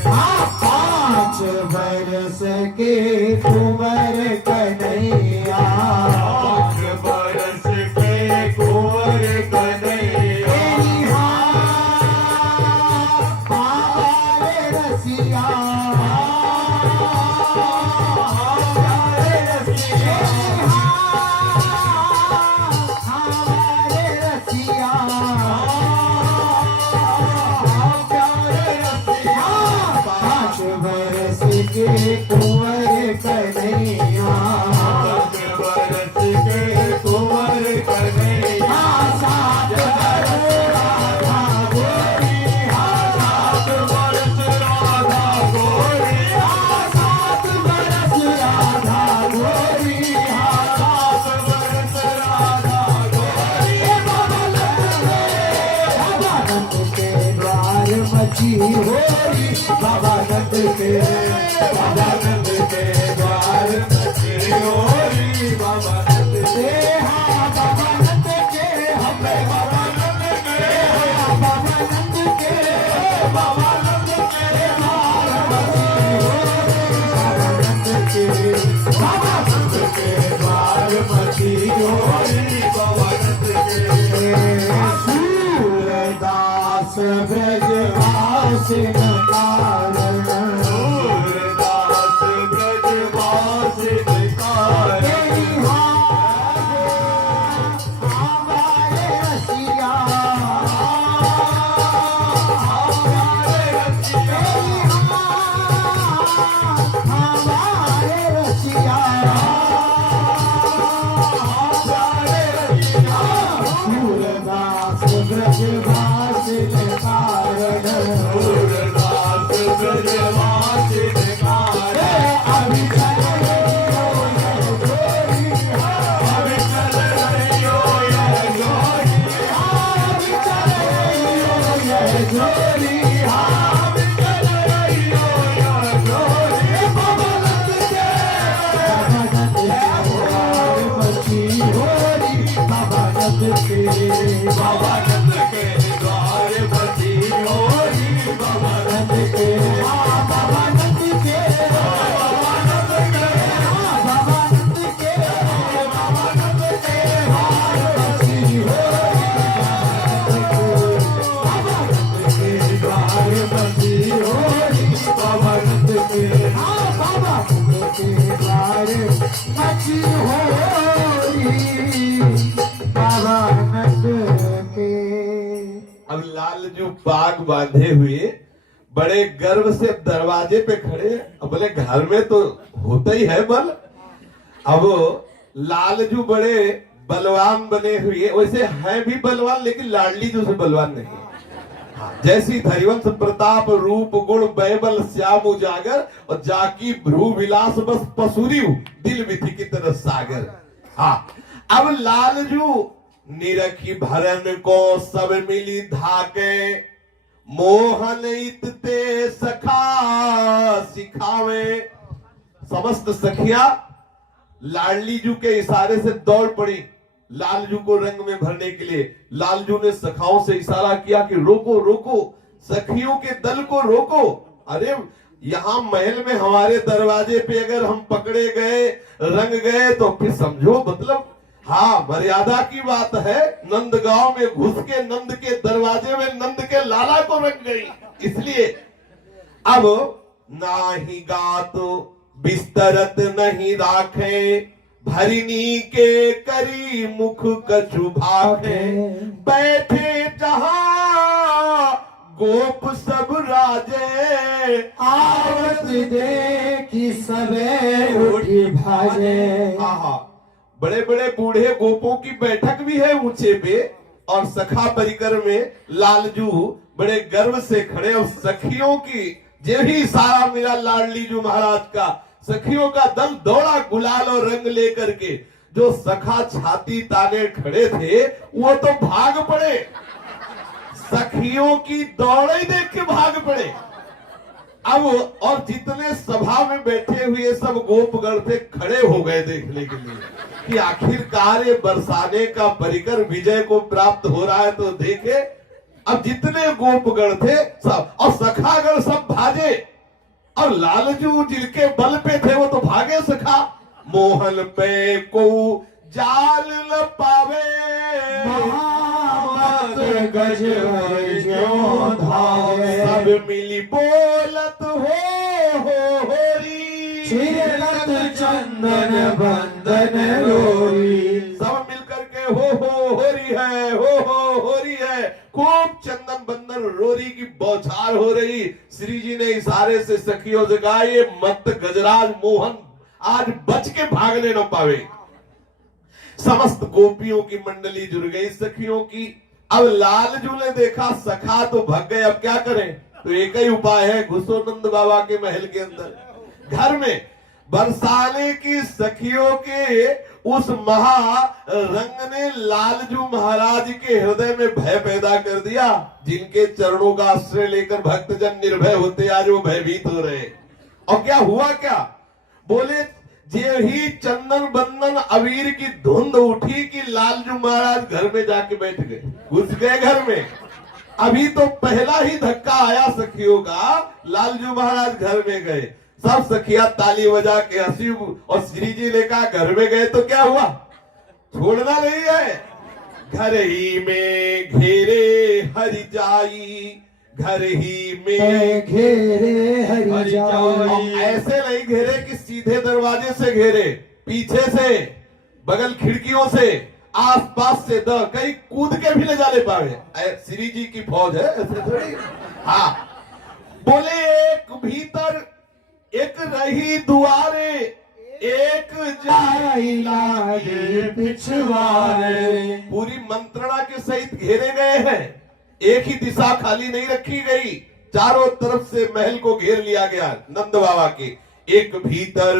हाँ 5 बरस के कुंवर कन्हैया 5 बरस के कुंवर कन्हैया हमारे रसिया हमारे रसिया हमारे रसिया प्यारे रसिया 5 बरस के कुंवर कन्हैया 5 बरस के कुंवर कन्हैया 7 बरस राधा गोरी 7 बरस राधा गोरी 7 बरस राधा गोरी 7 बरस राधा गोरी बाबा नंद के द्वार मची होरी बाबा नंद के बाबा नंद के द्वार मची होरी बाबा नंद के हाँ बाबा नंद के हमें बाबा नंद के हाँ बाबा नंद के बाबा नंद के बाबा नंद के द्वार मची होरी बाबा नंद के सूरदास ब्रजवास कारण सूरदास ब्रजवास कारण हमारे रसिया हमारे रसिया हमारे रसिया हमारे रसिया सूरदास ब्रजवास कारण सूरदास ब्रजवास कारण अभी चल अभी चल रही हो ये जोड़ी अभी चल रही हो ये जोड़ी अभी चल रही हो ये जोड़ी बाबा नंद के बाबा नंद के बची होरी बाबा नंद के बाबा नंद के द्वार बची होरी बाबा नंद के बाबा नंद के बाबा नंद के बाबा नंद के बाबा नंद के द्वार बची होरी बाबा नंद के बाबा नंद के द्वार बची होरी बाबा नंद के अब लालजू बाग बांधे हुए बड़े गर्व से दरवाजे पे खड़े। अब बोले घर में तो होता ही है बल। अब लालजू बड़े बलवान बने हुए, वैसे हैं भी बलवान लेकिन लाडली जू से बलवान नहीं। जैसी धरिवंश प्रताप रूप गुण बैबल श्याम उजागर और जाकी भ्रू विलास बस पसूरी दिल विधि की तरह सागर। हाँ अब लालजू निरखी भरन को सब मिली धाके मोहन इतते सखा सिखावे। समस्त सखिया लाडली जू के इशारे से दौड़ पड़ी लालजू को रंग में भरने के लिए। लालजू ने सखाओं से इशारा किया कि रोको रोको, सखियों के दल को रोको। अरे यहाँ महल में हमारे दरवाजे पे अगर हम पकड़े गए रंग गए तो फिर समझो मतलब हाँ मर्यादा की बात है। नंदगांव में घुस के नंद के दरवाजे में नंद के लाला को रंग गई। इसलिए अब नाही गात बिस्तरत नहीं राखे भरिनी के करी मुख कछु भाखे। बैठे जहां गोप सब राजे आवत देखी सबे उठी भाजे। आहा बड़े बड़े बूढ़े गोपों की बैठक भी है ऊंचे पे और सखा परिकर में लालजू बड़े गर्व से खड़े और सखियों की जो ही इशारा मिला लाडली जू महाराज का, सखियों का दल दौड़ा गुलाल और रंग लेकर के। जो सखा छाती ताने खड़े थे वो तो भाग पड़े। सखियों की दौड़े देख के भाग पड़े। अब और जितने सभा में बैठे हुए सब गोपगण थे खड़े हो गए देखने के लिए कि आखिरकार ये बरसाने का परिकर विजय को प्राप्त हो रहा है, तो देखे। अब जितने गोपगण थे सब और सखागण सब भागे, और लालजू जिनके बल पे थे वो तो भागे सखा। मोहन पे को जाल न पावे, महामत गज ज्यों धावे। सब मिली बोलत होरी, छिड़कत चंदन बंदन रोरी। सब मिलकर के हो रही है, हो रही है। खूब चंदन बंदन रोरी की बौछार हो रही। श्री जी ने इशारे से सखियों से कहा, ये मत गजराज मोहन आज बच के भागने न पावे। समस्त गोपियों की मंडली जुड़ गई सखियों की। अब लालजू ने देखा सखा तो भाग गए, अब क्या करें? तो एक ही उपाय है, घुसो नंद बाबा के महल के अंदर। घर में बरसाने की सखियों के उस महा रंग ने लालजू महाराज के हृदय में भय पैदा कर दिया। जिनके चरणों का आश्रय लेकर भक्तजन निर्भय होते, आज वो भयभीत हो रहे। और क्या हुआ? क्या बोले, जे ही चंदन बंदन अबीर की धुंध उठी कि लालजू महाराज घर में जाके बैठ गए, घुस गए घर में। अभी तो पहला ही धक्का आया सखियों का, लालजू महाराज घर में गए। सब सखिया ताली बजा के हंसी, और श्री जी ने कहा घर में गए तो क्या हुआ, छोड़ना नहीं है। घर ही में घेरे हरि जाई, घर ही में घेरे हरि जाई। ऐसे नहीं घेरे कि सीधे दरवाजे से घेरे, पीछे से, बगल खिड़कियों से, आसपास से, कहीं कूद के भी ले जाने पावे। श्री जी की फौज है, ऐसे थोड़ी। हाँ, बोले एक भीतर एक रही दुआरे, एक जाई लागे पिछवारे। पूरी मंत्रणा के सहित घेरे गए हैं। एक ही दिशा खाली नहीं रखी गई, चारों तरफ से महल को घेर लिया गया नंद बाबा के। एक भीतर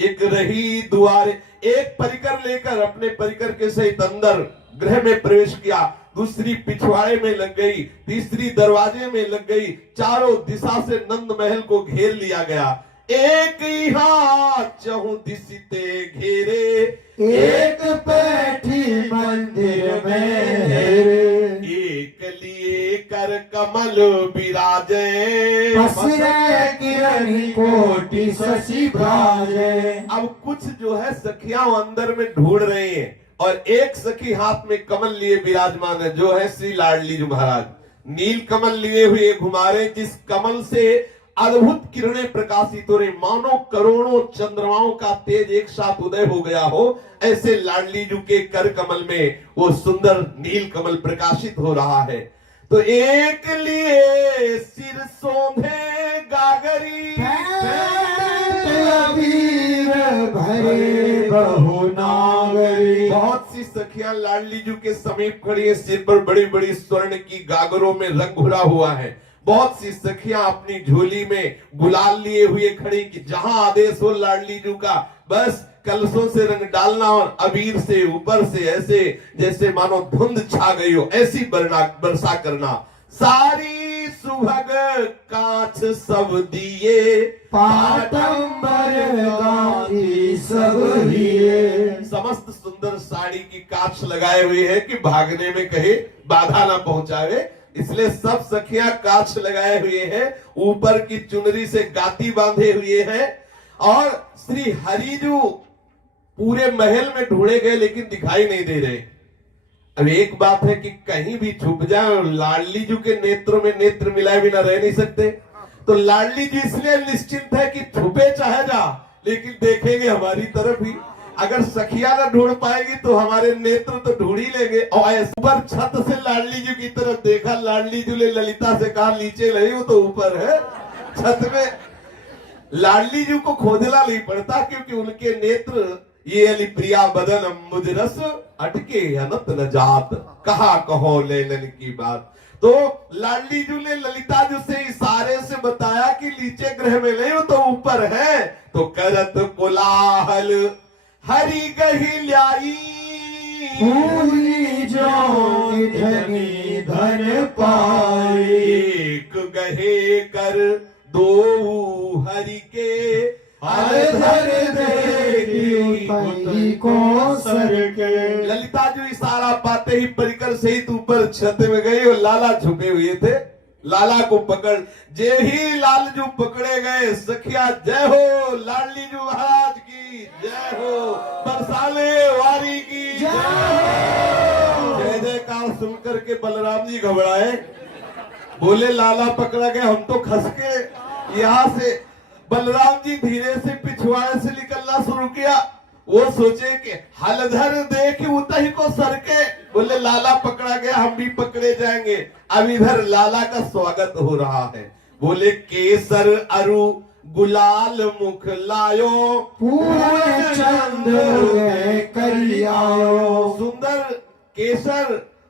एक रही दुआरे, एक परिकर लेकर अपने परिकर के सहित अंदर गृह में प्रवेश किया, दूसरी पिछवाड़े में लग गई, तीसरी दरवाजे में लग गई। चारों दिशा से नंद महल को घेर लिया गया। एक यहाँ चहु दिशते घेरे, एक बैठी मंदिर में एक लिए कर कमल विराजे, पसरे किरणी कोटि शशि भ्राजे। अब कुछ जो है सखियां अंदर में ढूंढ रही हैं, और एक सखी हाथ में कमल लिए विराजमान है, जो है श्री लाडली जी महाराज। नील कमल लिए हुए घुमा रहे, जिस कमल से अद्भुत किरणें प्रकाशित हो रही, मानो करोड़ों चंद्रमाओं का तेज एक साथ उदय हो गया हो। ऐसे लाडली जी के कर कमल में वो सुंदर नील कमल प्रकाशित हो रहा है। तो एक लिए सिर सोंधे गागरी, वीर भरे बहु नागरी। बहुत सी सखियां लाडली जी के समीप खड़ी है, सिर पर बड़ी बड़ी स्वर्ण की गागरों में रंग भरा हुआ है। बहुत सी सखियां अपनी झोली में गुलाल लिए हुए खड़ी कि जहां आदेश हो लाडली जी का, बस कलशों से रंग डालना और अबीर से ऊपर से ऐसे जैसे मानो धुंध छा गई हो, ऐसी वर्षा करना। सारी सुभग कांच सब दिए, पाटंबर गांधी सब हिये। समस्त सुंदर साड़ी की कांच लगाए हुए है कि भागने में कहे बाधा ना पहुंचावे, इसलिए सब सखियां कांच लगाए हुए हैं। ऊपर की चुनरी से गाती बांधे हुए हैं। और श्री हरिजू पूरे महल में ढूंढे गए लेकिन दिखाई नहीं दे रहे। अब एक बात है कि कहीं भी छुप जाए, लाडली जी के नेत्रों में नेत्र मिलाए बिना रह नहीं सकते। तो लाडली जी इसलिए निश्चिंत है कि छुपे चाहे जा, लेकिन देखेंगे हमारी तरफ ही। अगर सखिया न ढूंढ पाएगी तो हमारे नेत्र तो ढूंढ ही लेंगे। और ऊपर छत से लाडली जी की तरफ देखा, लाडली जी ने ललिता से कहा नीचे नहीं, वो तो ऊपर है छत में। लाडली जी को खोजना नहीं पड़ता, क्योंकि उनके नेत्र ये अली प्रिया बदन अम्बुज रस अटके अनत न जात, कहा कहो लेलन की बात। तो लाडली जी ने ललिता जी से इशारे से बताया कि नीचे गृह में नहीं, वो तो ऊपर है। तो करत कोलाहल हरि गही लाई, भूली जो धनी धन पाई। एक गहे कर दो हरि के हर धर देगी पही को सर के। ललिता जो इशारा पाते ही परिकर सहित ऊपर छत में गई और लाला झुके हुए थे। लाला को पकड़ जे ही लालजू पकड़े गए, सखिया जय हो, लाडली जू महाराज की जय हो, बरसाले वारी की जय हो। जय जयकार सुनकर के बलराम जी घबराए, बोले लाला पकड़ा गया, हम तो खस के यहाँ से। बलराम जी धीरे से पिछवाड़े से निकलना शुरू किया। वो सोचे कि हलधर देख उतही को सर के, बोले लाला पकड़ा गया, हम भी पकड़े जाएंगे। अब इधर लाला का स्वागत हो रहा है। बोले केसर अरु गुलाल मुख लायो, पूर्ण चंद्र करियाओ। सुंदर केसर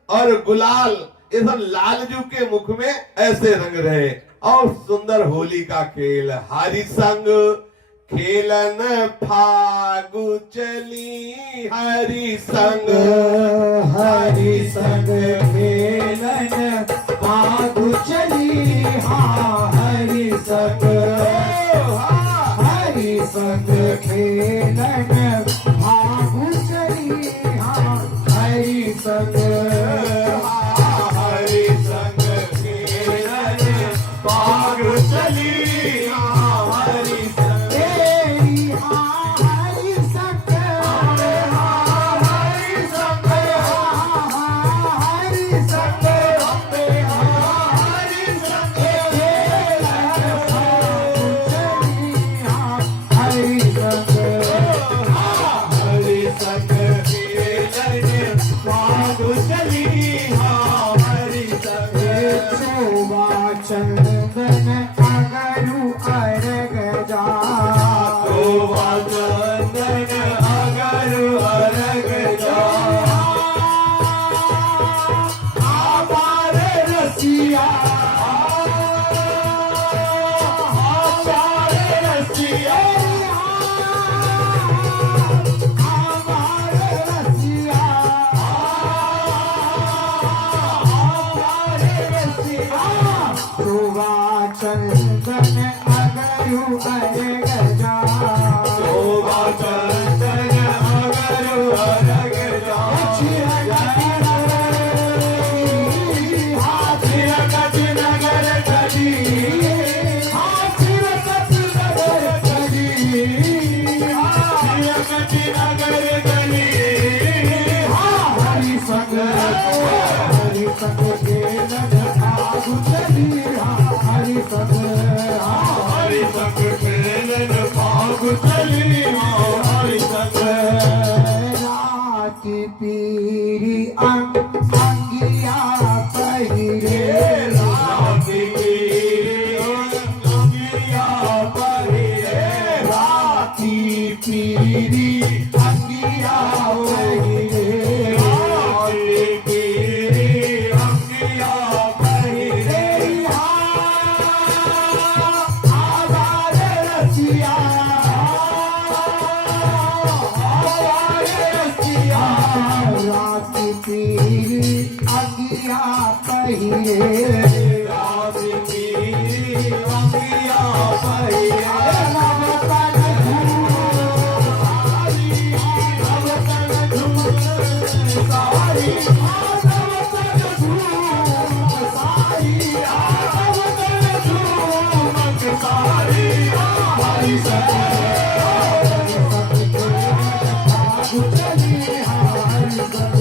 और गुलाल इधर लालजू के मुख में ऐसे रंग रहे और सुंदर होली का खेल। हरि संग खेलन फागु चली, हरि संग हरि संग खेलन फागु चली। हाँ हरि संग, हरि संग खेलन फागु चली। हाँ हरि संग, हरि संग खेलन फागु चली। हाँ हरि संग, हरि संग, हरि संग, हरि संग, हरि संग खेलन फागु चली। हाँ हरि संग, हरि संग खेलन फागु चली। हाँ हरि संग, शोभा चंदन अगरु अर्घ जा। शोभा चंदन अगरु अर्घ जा। हमारे रसिया, हमारे रसिया, हमारे रसिया, हमारे रसिया। शोभा चंदन अगरु अर्घ जा। शोभा चंदन अगरु अर्घ जा। हाथी नगर गली, हाथी नगर गली, हाथी नगर गली। हरि संग, हरि संग खेलन फागु चली। हरि संग, हरि संग खेलन फागु चली। हरि संग, राति पीरी अंगिया पहिरे। राति पीरी अंगिया पहिरे। राति पीरी अंगिया पहिरे। राति पीरी अंगिया पहिरे। हमारे रसिया, हमारे रसिया। राति पीरी अंगिया पहिरे। राति पीरी अंगिया पहिरे। नवतन धूम सारी, नवतन धूम सारी, नवतन धूम सारी, नवतन धूम सारी। हरि संग, हरि संग फागु चली। हरि संग,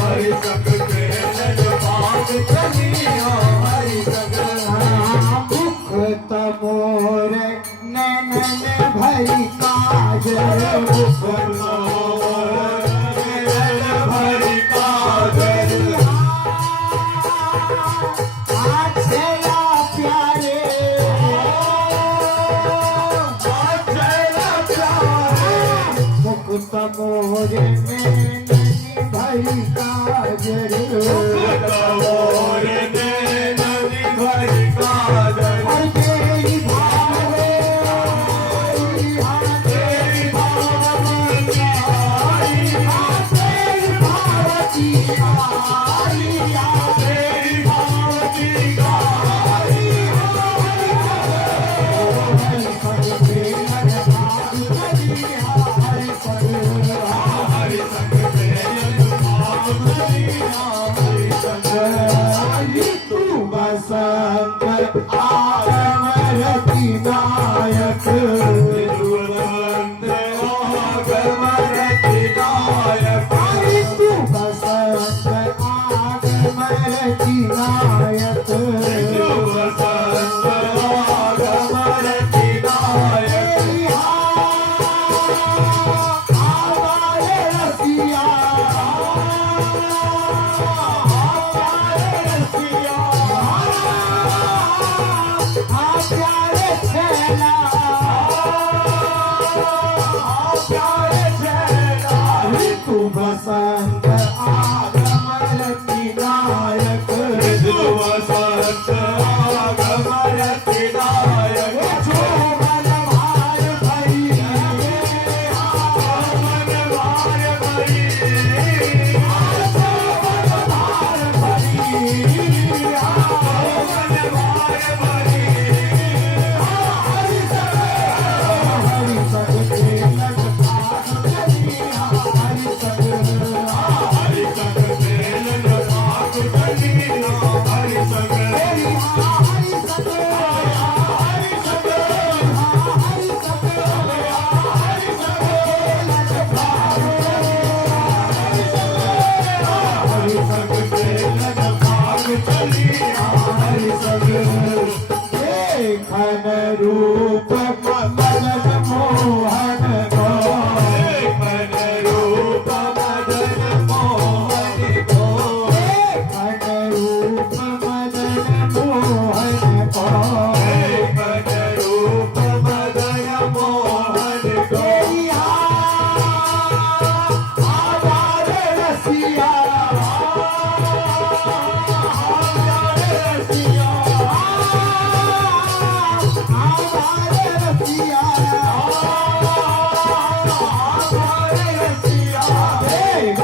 हरि संग खेलन फागु चली। हरि संग, मुख तमोर नैनन भरी काजल। मुख तमोर नैनन भरी काजल। आछेला प्यारे, आछेला प्यारे। मुख तमोर नैनन भरी काजल। मुख तमोर नैनन भरी काजल। तेरी भावे, तेरी भावे, तेरी रूप मदन मोहन को मन रूप मदन मोहन को मन रूप मदन मोहन को मन रूप मदन मोहन को आवार रसिया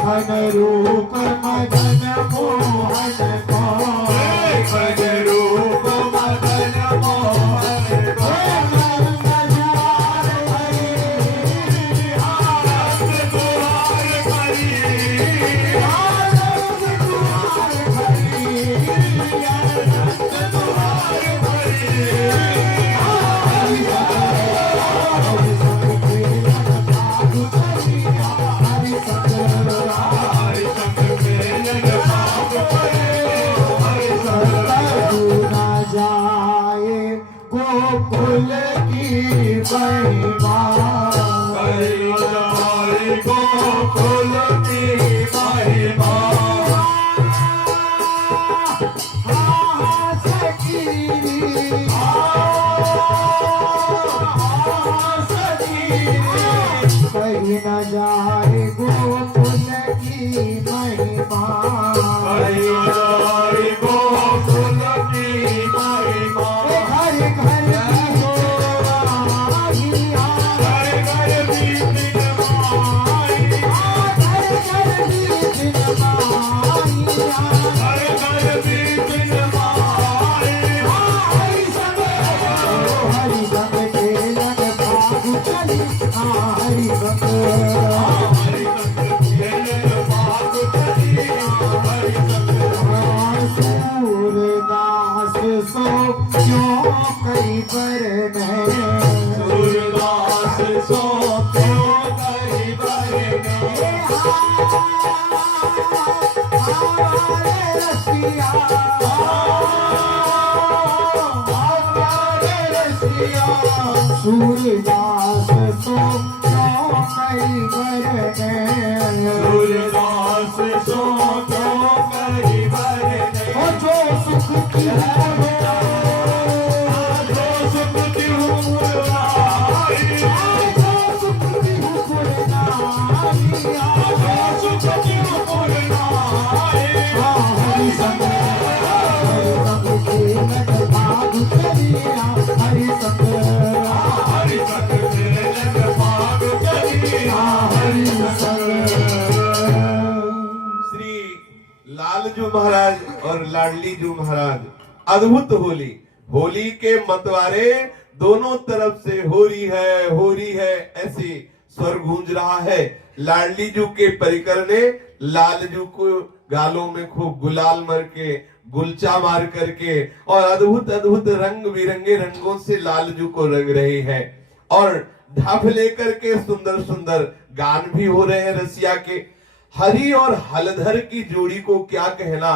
घन रूप मदन मोहन को घन रूप मदन मोहन को गोकुल की महिमा गोकुल की महिमा सखी कहीं न जाए गोकुल की महिमा कहीं न जाए गोकुल की महिमा सूरदास सो क्यों कई पर सूरदास सो क्यों कई पर सूरदास सो क्यों कई पर सूरदास सो क्यों कई पर जो सुख की जो सुख की श्री लालजू महाराज और लाडली जू महाराज अद्भुत होली होली के मतवारे दोनों तरफ से हो रही है ऐसे स्वर गूंज रहा है। लाडली जू के परिकर ने लालजू को गालों में खूब गुलाल मर के गुलचा मार करके और अद्भुत अद्भुत रंग बिरंगे रंगों से लालजू को रंग रहे हैं और ढाफ लेकर के सुंदर सुंदर गान भी हो रहे हैं रसिया के। हरी और हलधर की जोड़ी को क्या कहना,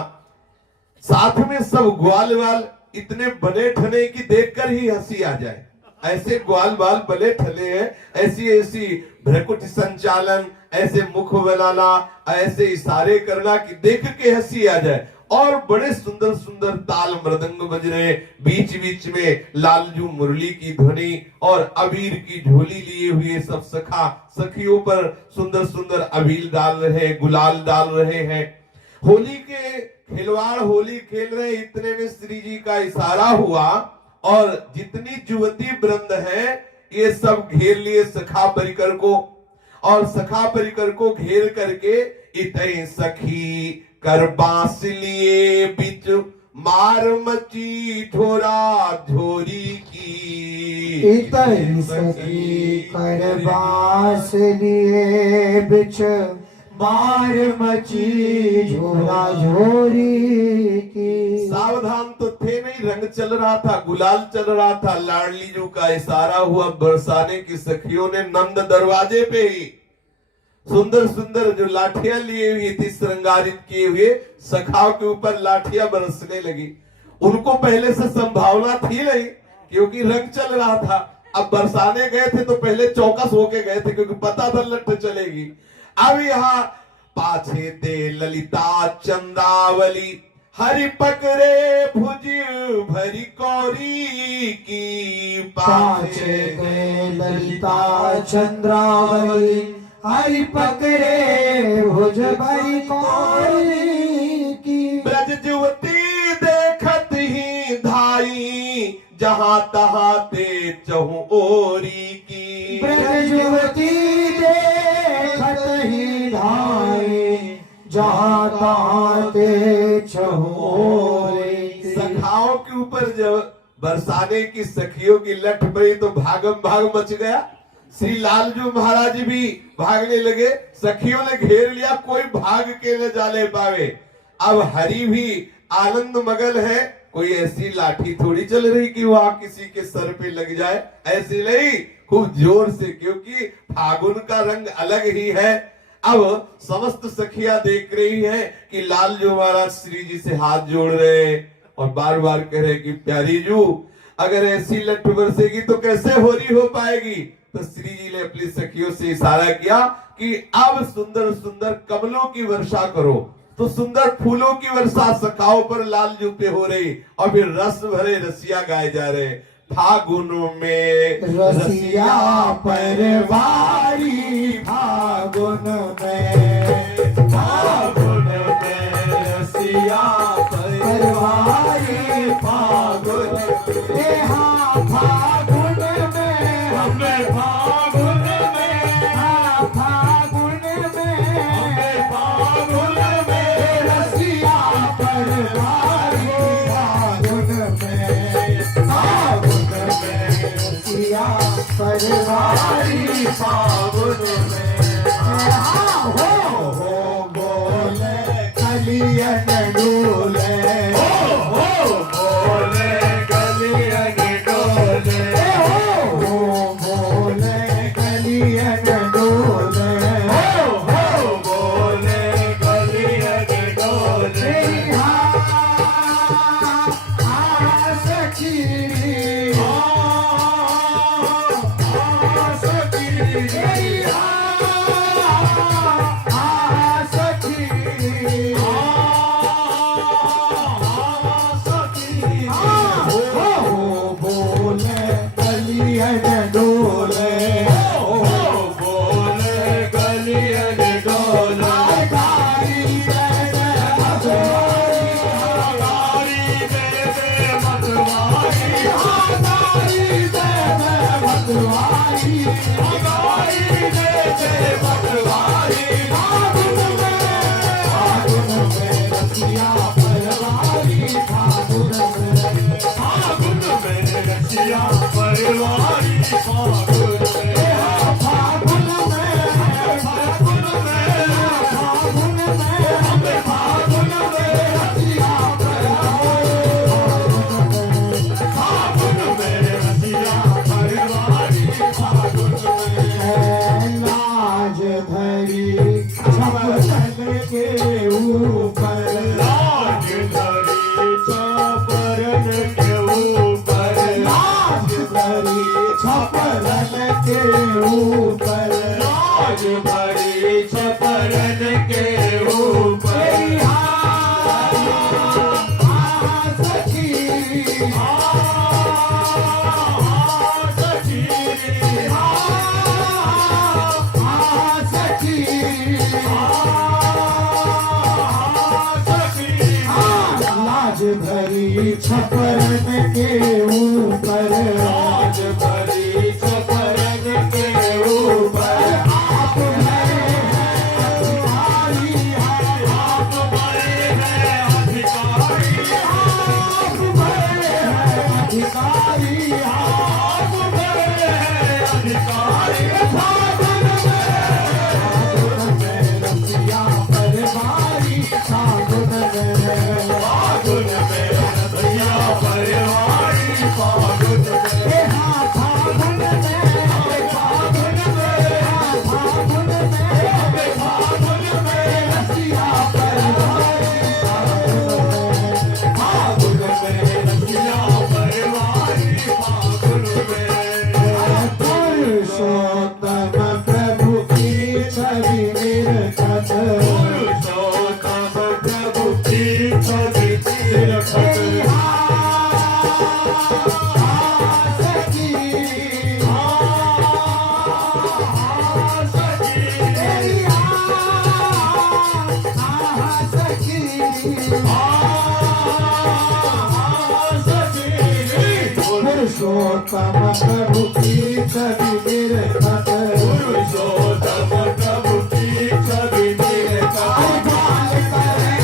साथ में सब ग्वाल वाल इतने बने ठने कि देखकर ही हंसी आ जाए। ऐसे ग्वाल बाल बने ठले हैं, ऐसी ऐसी भ्रकुट संचालन, ऐसे मुख बनाना, ऐसे इशारे करना कि देख के हंसी आ जाए। और बड़े सुंदर सुंदर ताल मृदंग बज रहे, बीच बीच में लालजू मुरली की ध्वनि और अबीर की झोली लिए हुए सब सखा सखियों पर सुंदर सुंदर अबीर डाल रहे, गुलाल डाल रहे हैं। होली के खिलवाड़ होली खेल रहे, इतने में श्री जी का इशारा हुआ और जितनी युवती वृंद है ये सब घेर लिए सखा परिकर को, और सखा परिकर को घेर करके इतने सखी कर बांस लिए बिच मार मची ढोरा झोरी की। इतर सखी करबास लिए बिच मार मची झोरा झोरी की। सावधान तो थे नहीं, रंग चल रहा था, गुलाल चल रहा था। लाडली जो का इशारा हुआ बरसाने की सखियों ने नंद दरवाजे पे ही सुंदर सुंदर जो लाठियां लिए हुई थी, श्रृंगारित किए हुए सखाओं के ऊपर लाठियां बरसने लगी। उनको पहले से संभावना थी नहीं, क्योंकि रंग चल रहा था। अब बरसाने गए थे तो पहले चौकस होके गए थे, क्योंकि पता था लठ चलेगी। अब यहाँ पाछे ते ललिता चंद्रावली, हरि पकड़े भुज भरी कौरी की। पाछे ते ललिता चंद्रावली, हरि पकड़े भुज भरी कौरी की। ब्रज युवती देखत ही धाई, जहां तहां ते चहु ओरी की। ब्रज युवती देखत ही धाई, जहाँ तहाँ ते चहोरी की। सखाओं के ऊपर जब बरसाने की सखियों की लठ पड़ी तो भागम भाग मच गया। श्री लालजू महाराज भी भागने लगे, सखियों ने घेर लिया, कोई भाग के न जाने पावे। अब हरि भी आनंद मगन है, कोई ऐसी लाठी थोड़ी चल रही कि वहां किसी के सर पे लग जाए, ऐसी नहीं, खूब जोर से, क्योंकि फागुन का रंग अलग ही है। अब समस्त सखियां देख रही हैं कि लालजू महाराज श्री जी से हाथ जोड़ रहे और बार बार कह रहे कि प्यारी जू, अगर ऐसी लठ बरसेगी तो कैसे होरी हो पाएगी। तो श्री जी ने अपनी सखियों से इशारा किया कि अब सुंदर सुंदर कमलों की वर्षा करो। तो सुंदर फूलों की वर्षा सखाओं पर लालजू पे हो रही, और फिर रस भरे रसिया गाए जा रहे। फागुन में रसिया परवारी, फागुन में, फागुन में रसिया परवारी, फागुन में, हाँ फागुन में, हमें फागुन में, हाँ फागुन में, हमें फागुन में रसिया परवारी, फागुन में, फागुन में रसिया परवारी, फागुन में, हाँ हो बोले कलियन डोले, हो बोले कलियन डोले, हो बोले कलियन डोले, हो बोले कलियन डोले, हाँ सखी, छपरन के ऊपर, आज भरी छपरन के ऊपर, आप बड़े हैं अधिकारी, आप बड़े हैं अधिकारी, पुरुषोत्तम प्रभु की छवि निरखत पुरुषोत्तम प्रभु की छवि निरखत गान करे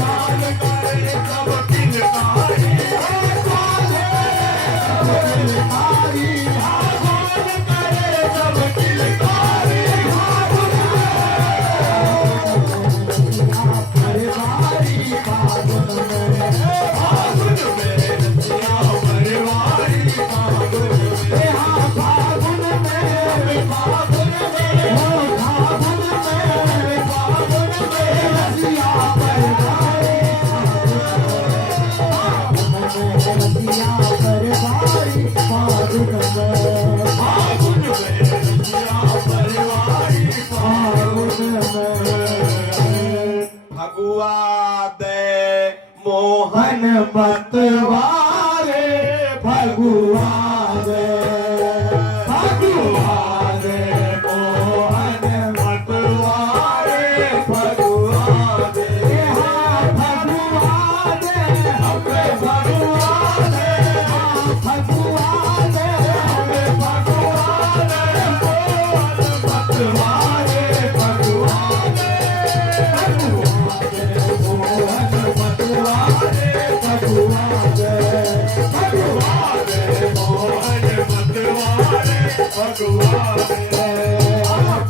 गान करे सब किलकारी गान करे सब किलकारी हरे बारी फागुन में फागुन में रसिया परवारी फागुन में यहाँ फागुन में फागुन में फागुन में रसिया परवारी रसिया परवारी फागुन में फागुन में रसिया परवारी फागुन में भगवा दे मोहन मन मतवारे भगुआ रे भगुआ रे मोहन मतवारे भगुआ रे हाँ भगुआ रे हमें भगवान भगुआ रे हमें भगवान मतवारे भगुआ मोहन मतवारे भगुआ रे मोहन मतवारे भगवान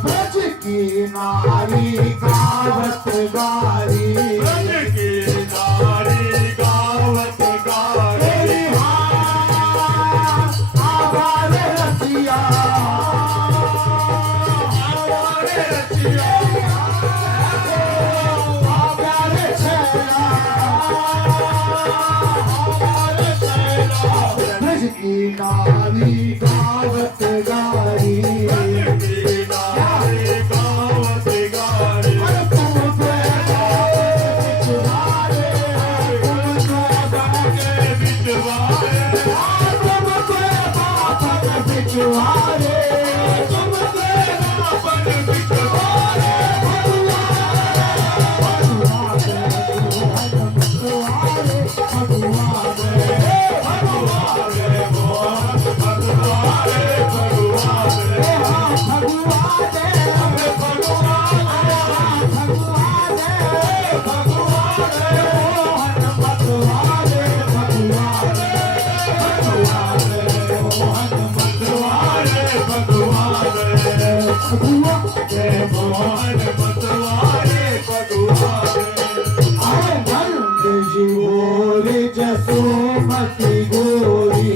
ब्रज की नारी गावत गारी ब्रज की नारी गावत गारी तेरी आवाज रसिया आवारे रसिया प्यार छेड़ा आवारे चैला ब्रज की नारी गावत गारी ब्रज की नारी गावत गारी तुम पिछवाड़े के बिचवारे तुम बापन पिछवाड़े तुमसे आपन बिचवारे भगवान मोहन मतवारे भगवान मतवारे भगवान मोहन मतवारे भगवान जसोमती गोरी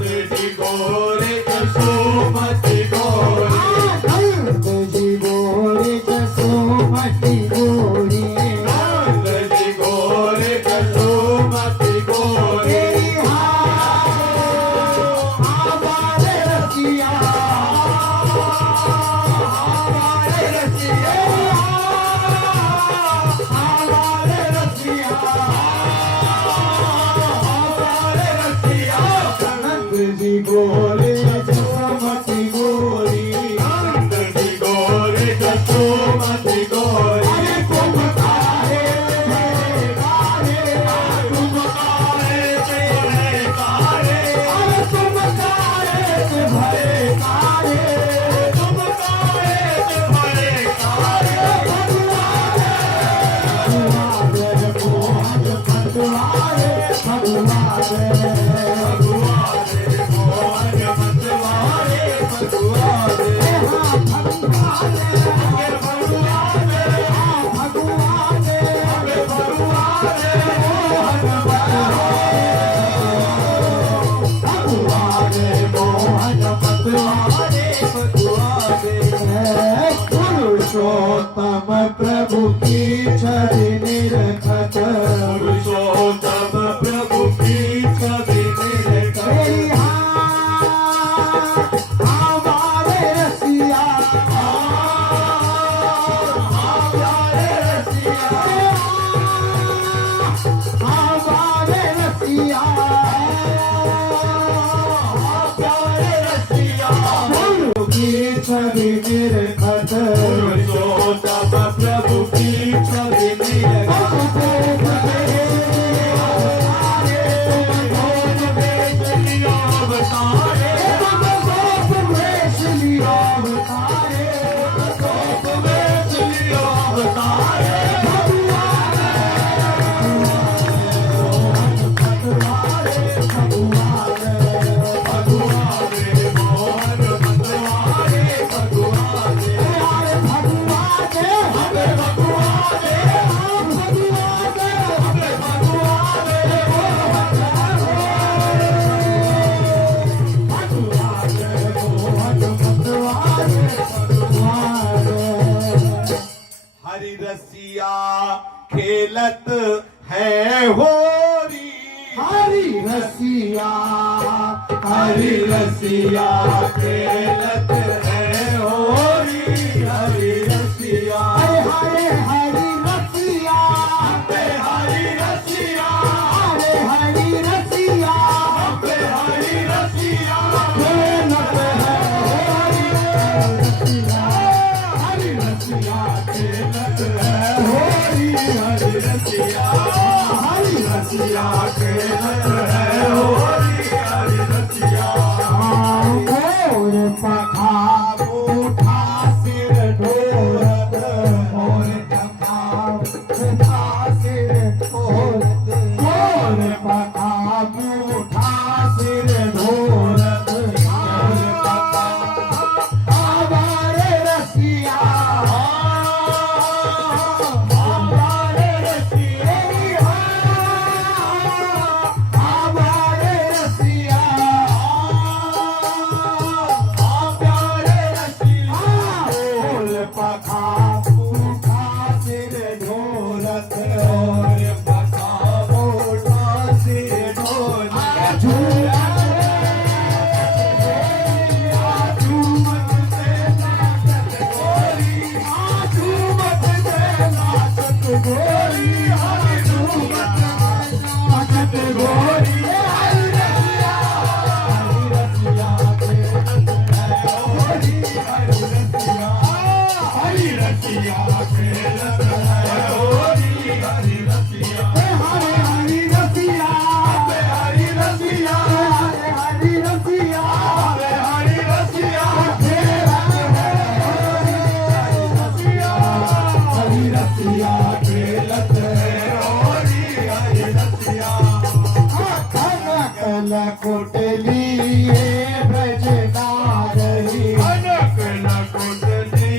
तेरी गोरे जसोमती गोरी नंद जी गोरी जसोमती गोरी नंद जी गोरे जसोमती गोरी तेरी आवाज रसिया आवाज रसिया आवाज रसिया नंद जी गोरी जसोमती गोरी नंद जी गोरे जसोमती गोरी अरे तुम काहे काहे तुम काहे तेरे कारे अरे तुम काहे भरे काहे तुम काहे तुम्हारे कारे भगवान मोहन मतवारे पुरुषोत्तम प्रभु की छवि निरखत पुरुषोत्तम प्रभु की छवि निरखत तेरी आवाज़ रसिया आवाज़ रसिया प्रभु की छवि निरखत पुरुषोत्तम प्रभु की छवि निरखत होरी हरी रसिया खेलत है होरी हरी रसिया हरे हरी रसिया हरी रसिया हरे हरी रसिया हरी रसिया खेलत है होरी हरी रसिया खेलत है होरी हरी रसिया खेलत है होरी हरी रसिया मोर पखा उठा सिर ढोरत मोर पखा उठा सिर ढोरत मोर पखा उठा सिर ढोरत मोर पखा आवारे रसिया आवारे रसिया आवारे रसिया पखा उठा सिर ढोरत और पखा उठा सिर ढोरत झूला झूमत से नाचत गोरी झूमत से नाचत गोरी झूमत नाचत गोरी हरी रसिया खेलत है होरी हरी रसिया हरी रसिया खेलत है होरी हरी रसिया हरे हरी रसिया हरी रसिया हरी रसिया हरी रसिया खेलत है हरी रसिया खेलत है होरी हरी रसिया कनक कोटली ब्रज नागरी कनक कोटली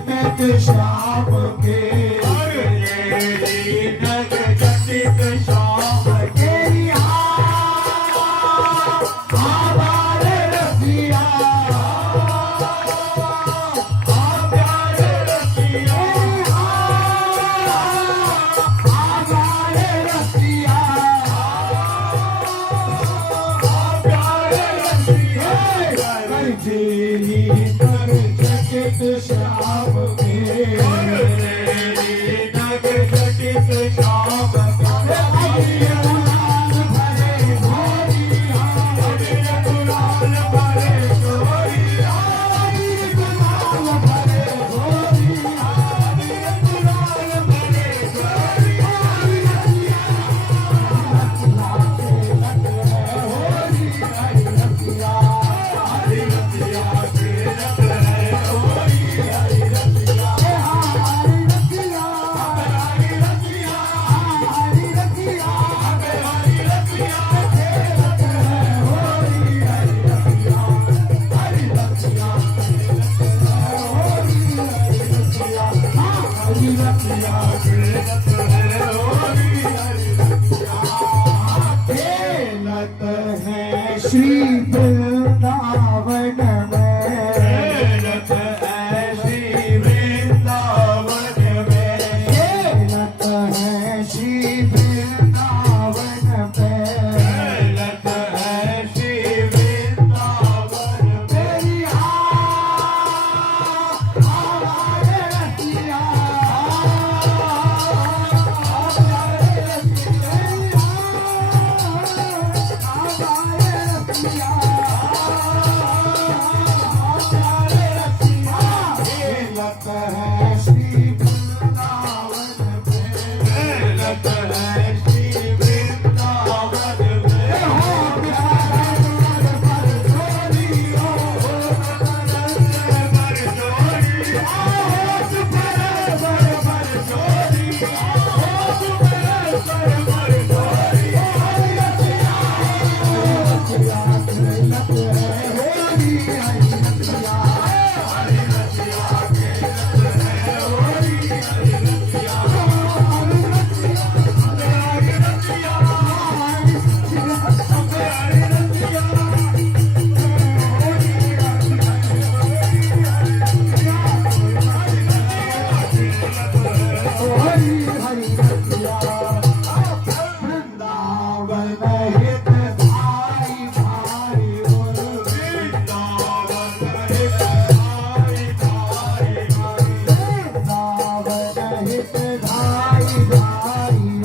श्याम के नग जटित श्याम के आवारे रसिया आवारे रसिया आवारे रसिया आवारे रसिया जीनी नग जटित श्याम के नग जटित श्याम गुलाल भरे गोरिया गुलाल भरे गोरिया गुलाल भरे गोरिया गुलाल भरे गोरिया श्री वृंदावन में खेलत है श्री वृंदावन में खेलत है श्री वृंदावन में खेलत है श्री वृंदावन में तेरी आवाज़ रसिया खेलत है श्री वृंदावन में खेलत है श्री वृंदावन में हो प्यार पर जोड़ी हो पर जोड़ी होश पर जोड़ी होश पर जोड़ी वृंदावन हित भाई भाई वृंदावन हित भाई भाई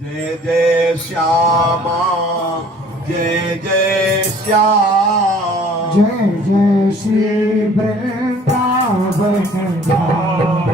जय जय श्यामा जय जय श्याम जय जय श्री वृंदावन धाम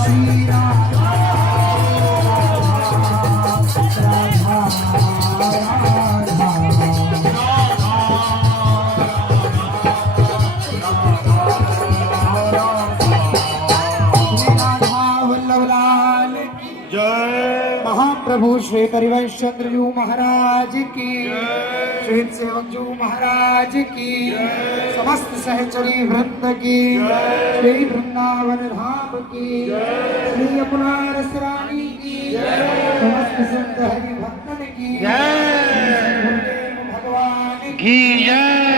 श्री राधा श्री राधा श्री राधा वल्लभलाल जय महाप्रभु श्री करिवंश चंद्र जी महाराज की श्री सेवक जी महाराज की समस्त सहचरी वृंद की श्री वृंदावन धाम की श्री यमुना रस रानी की समस्त संत हरि भक्तन की भगवान की जय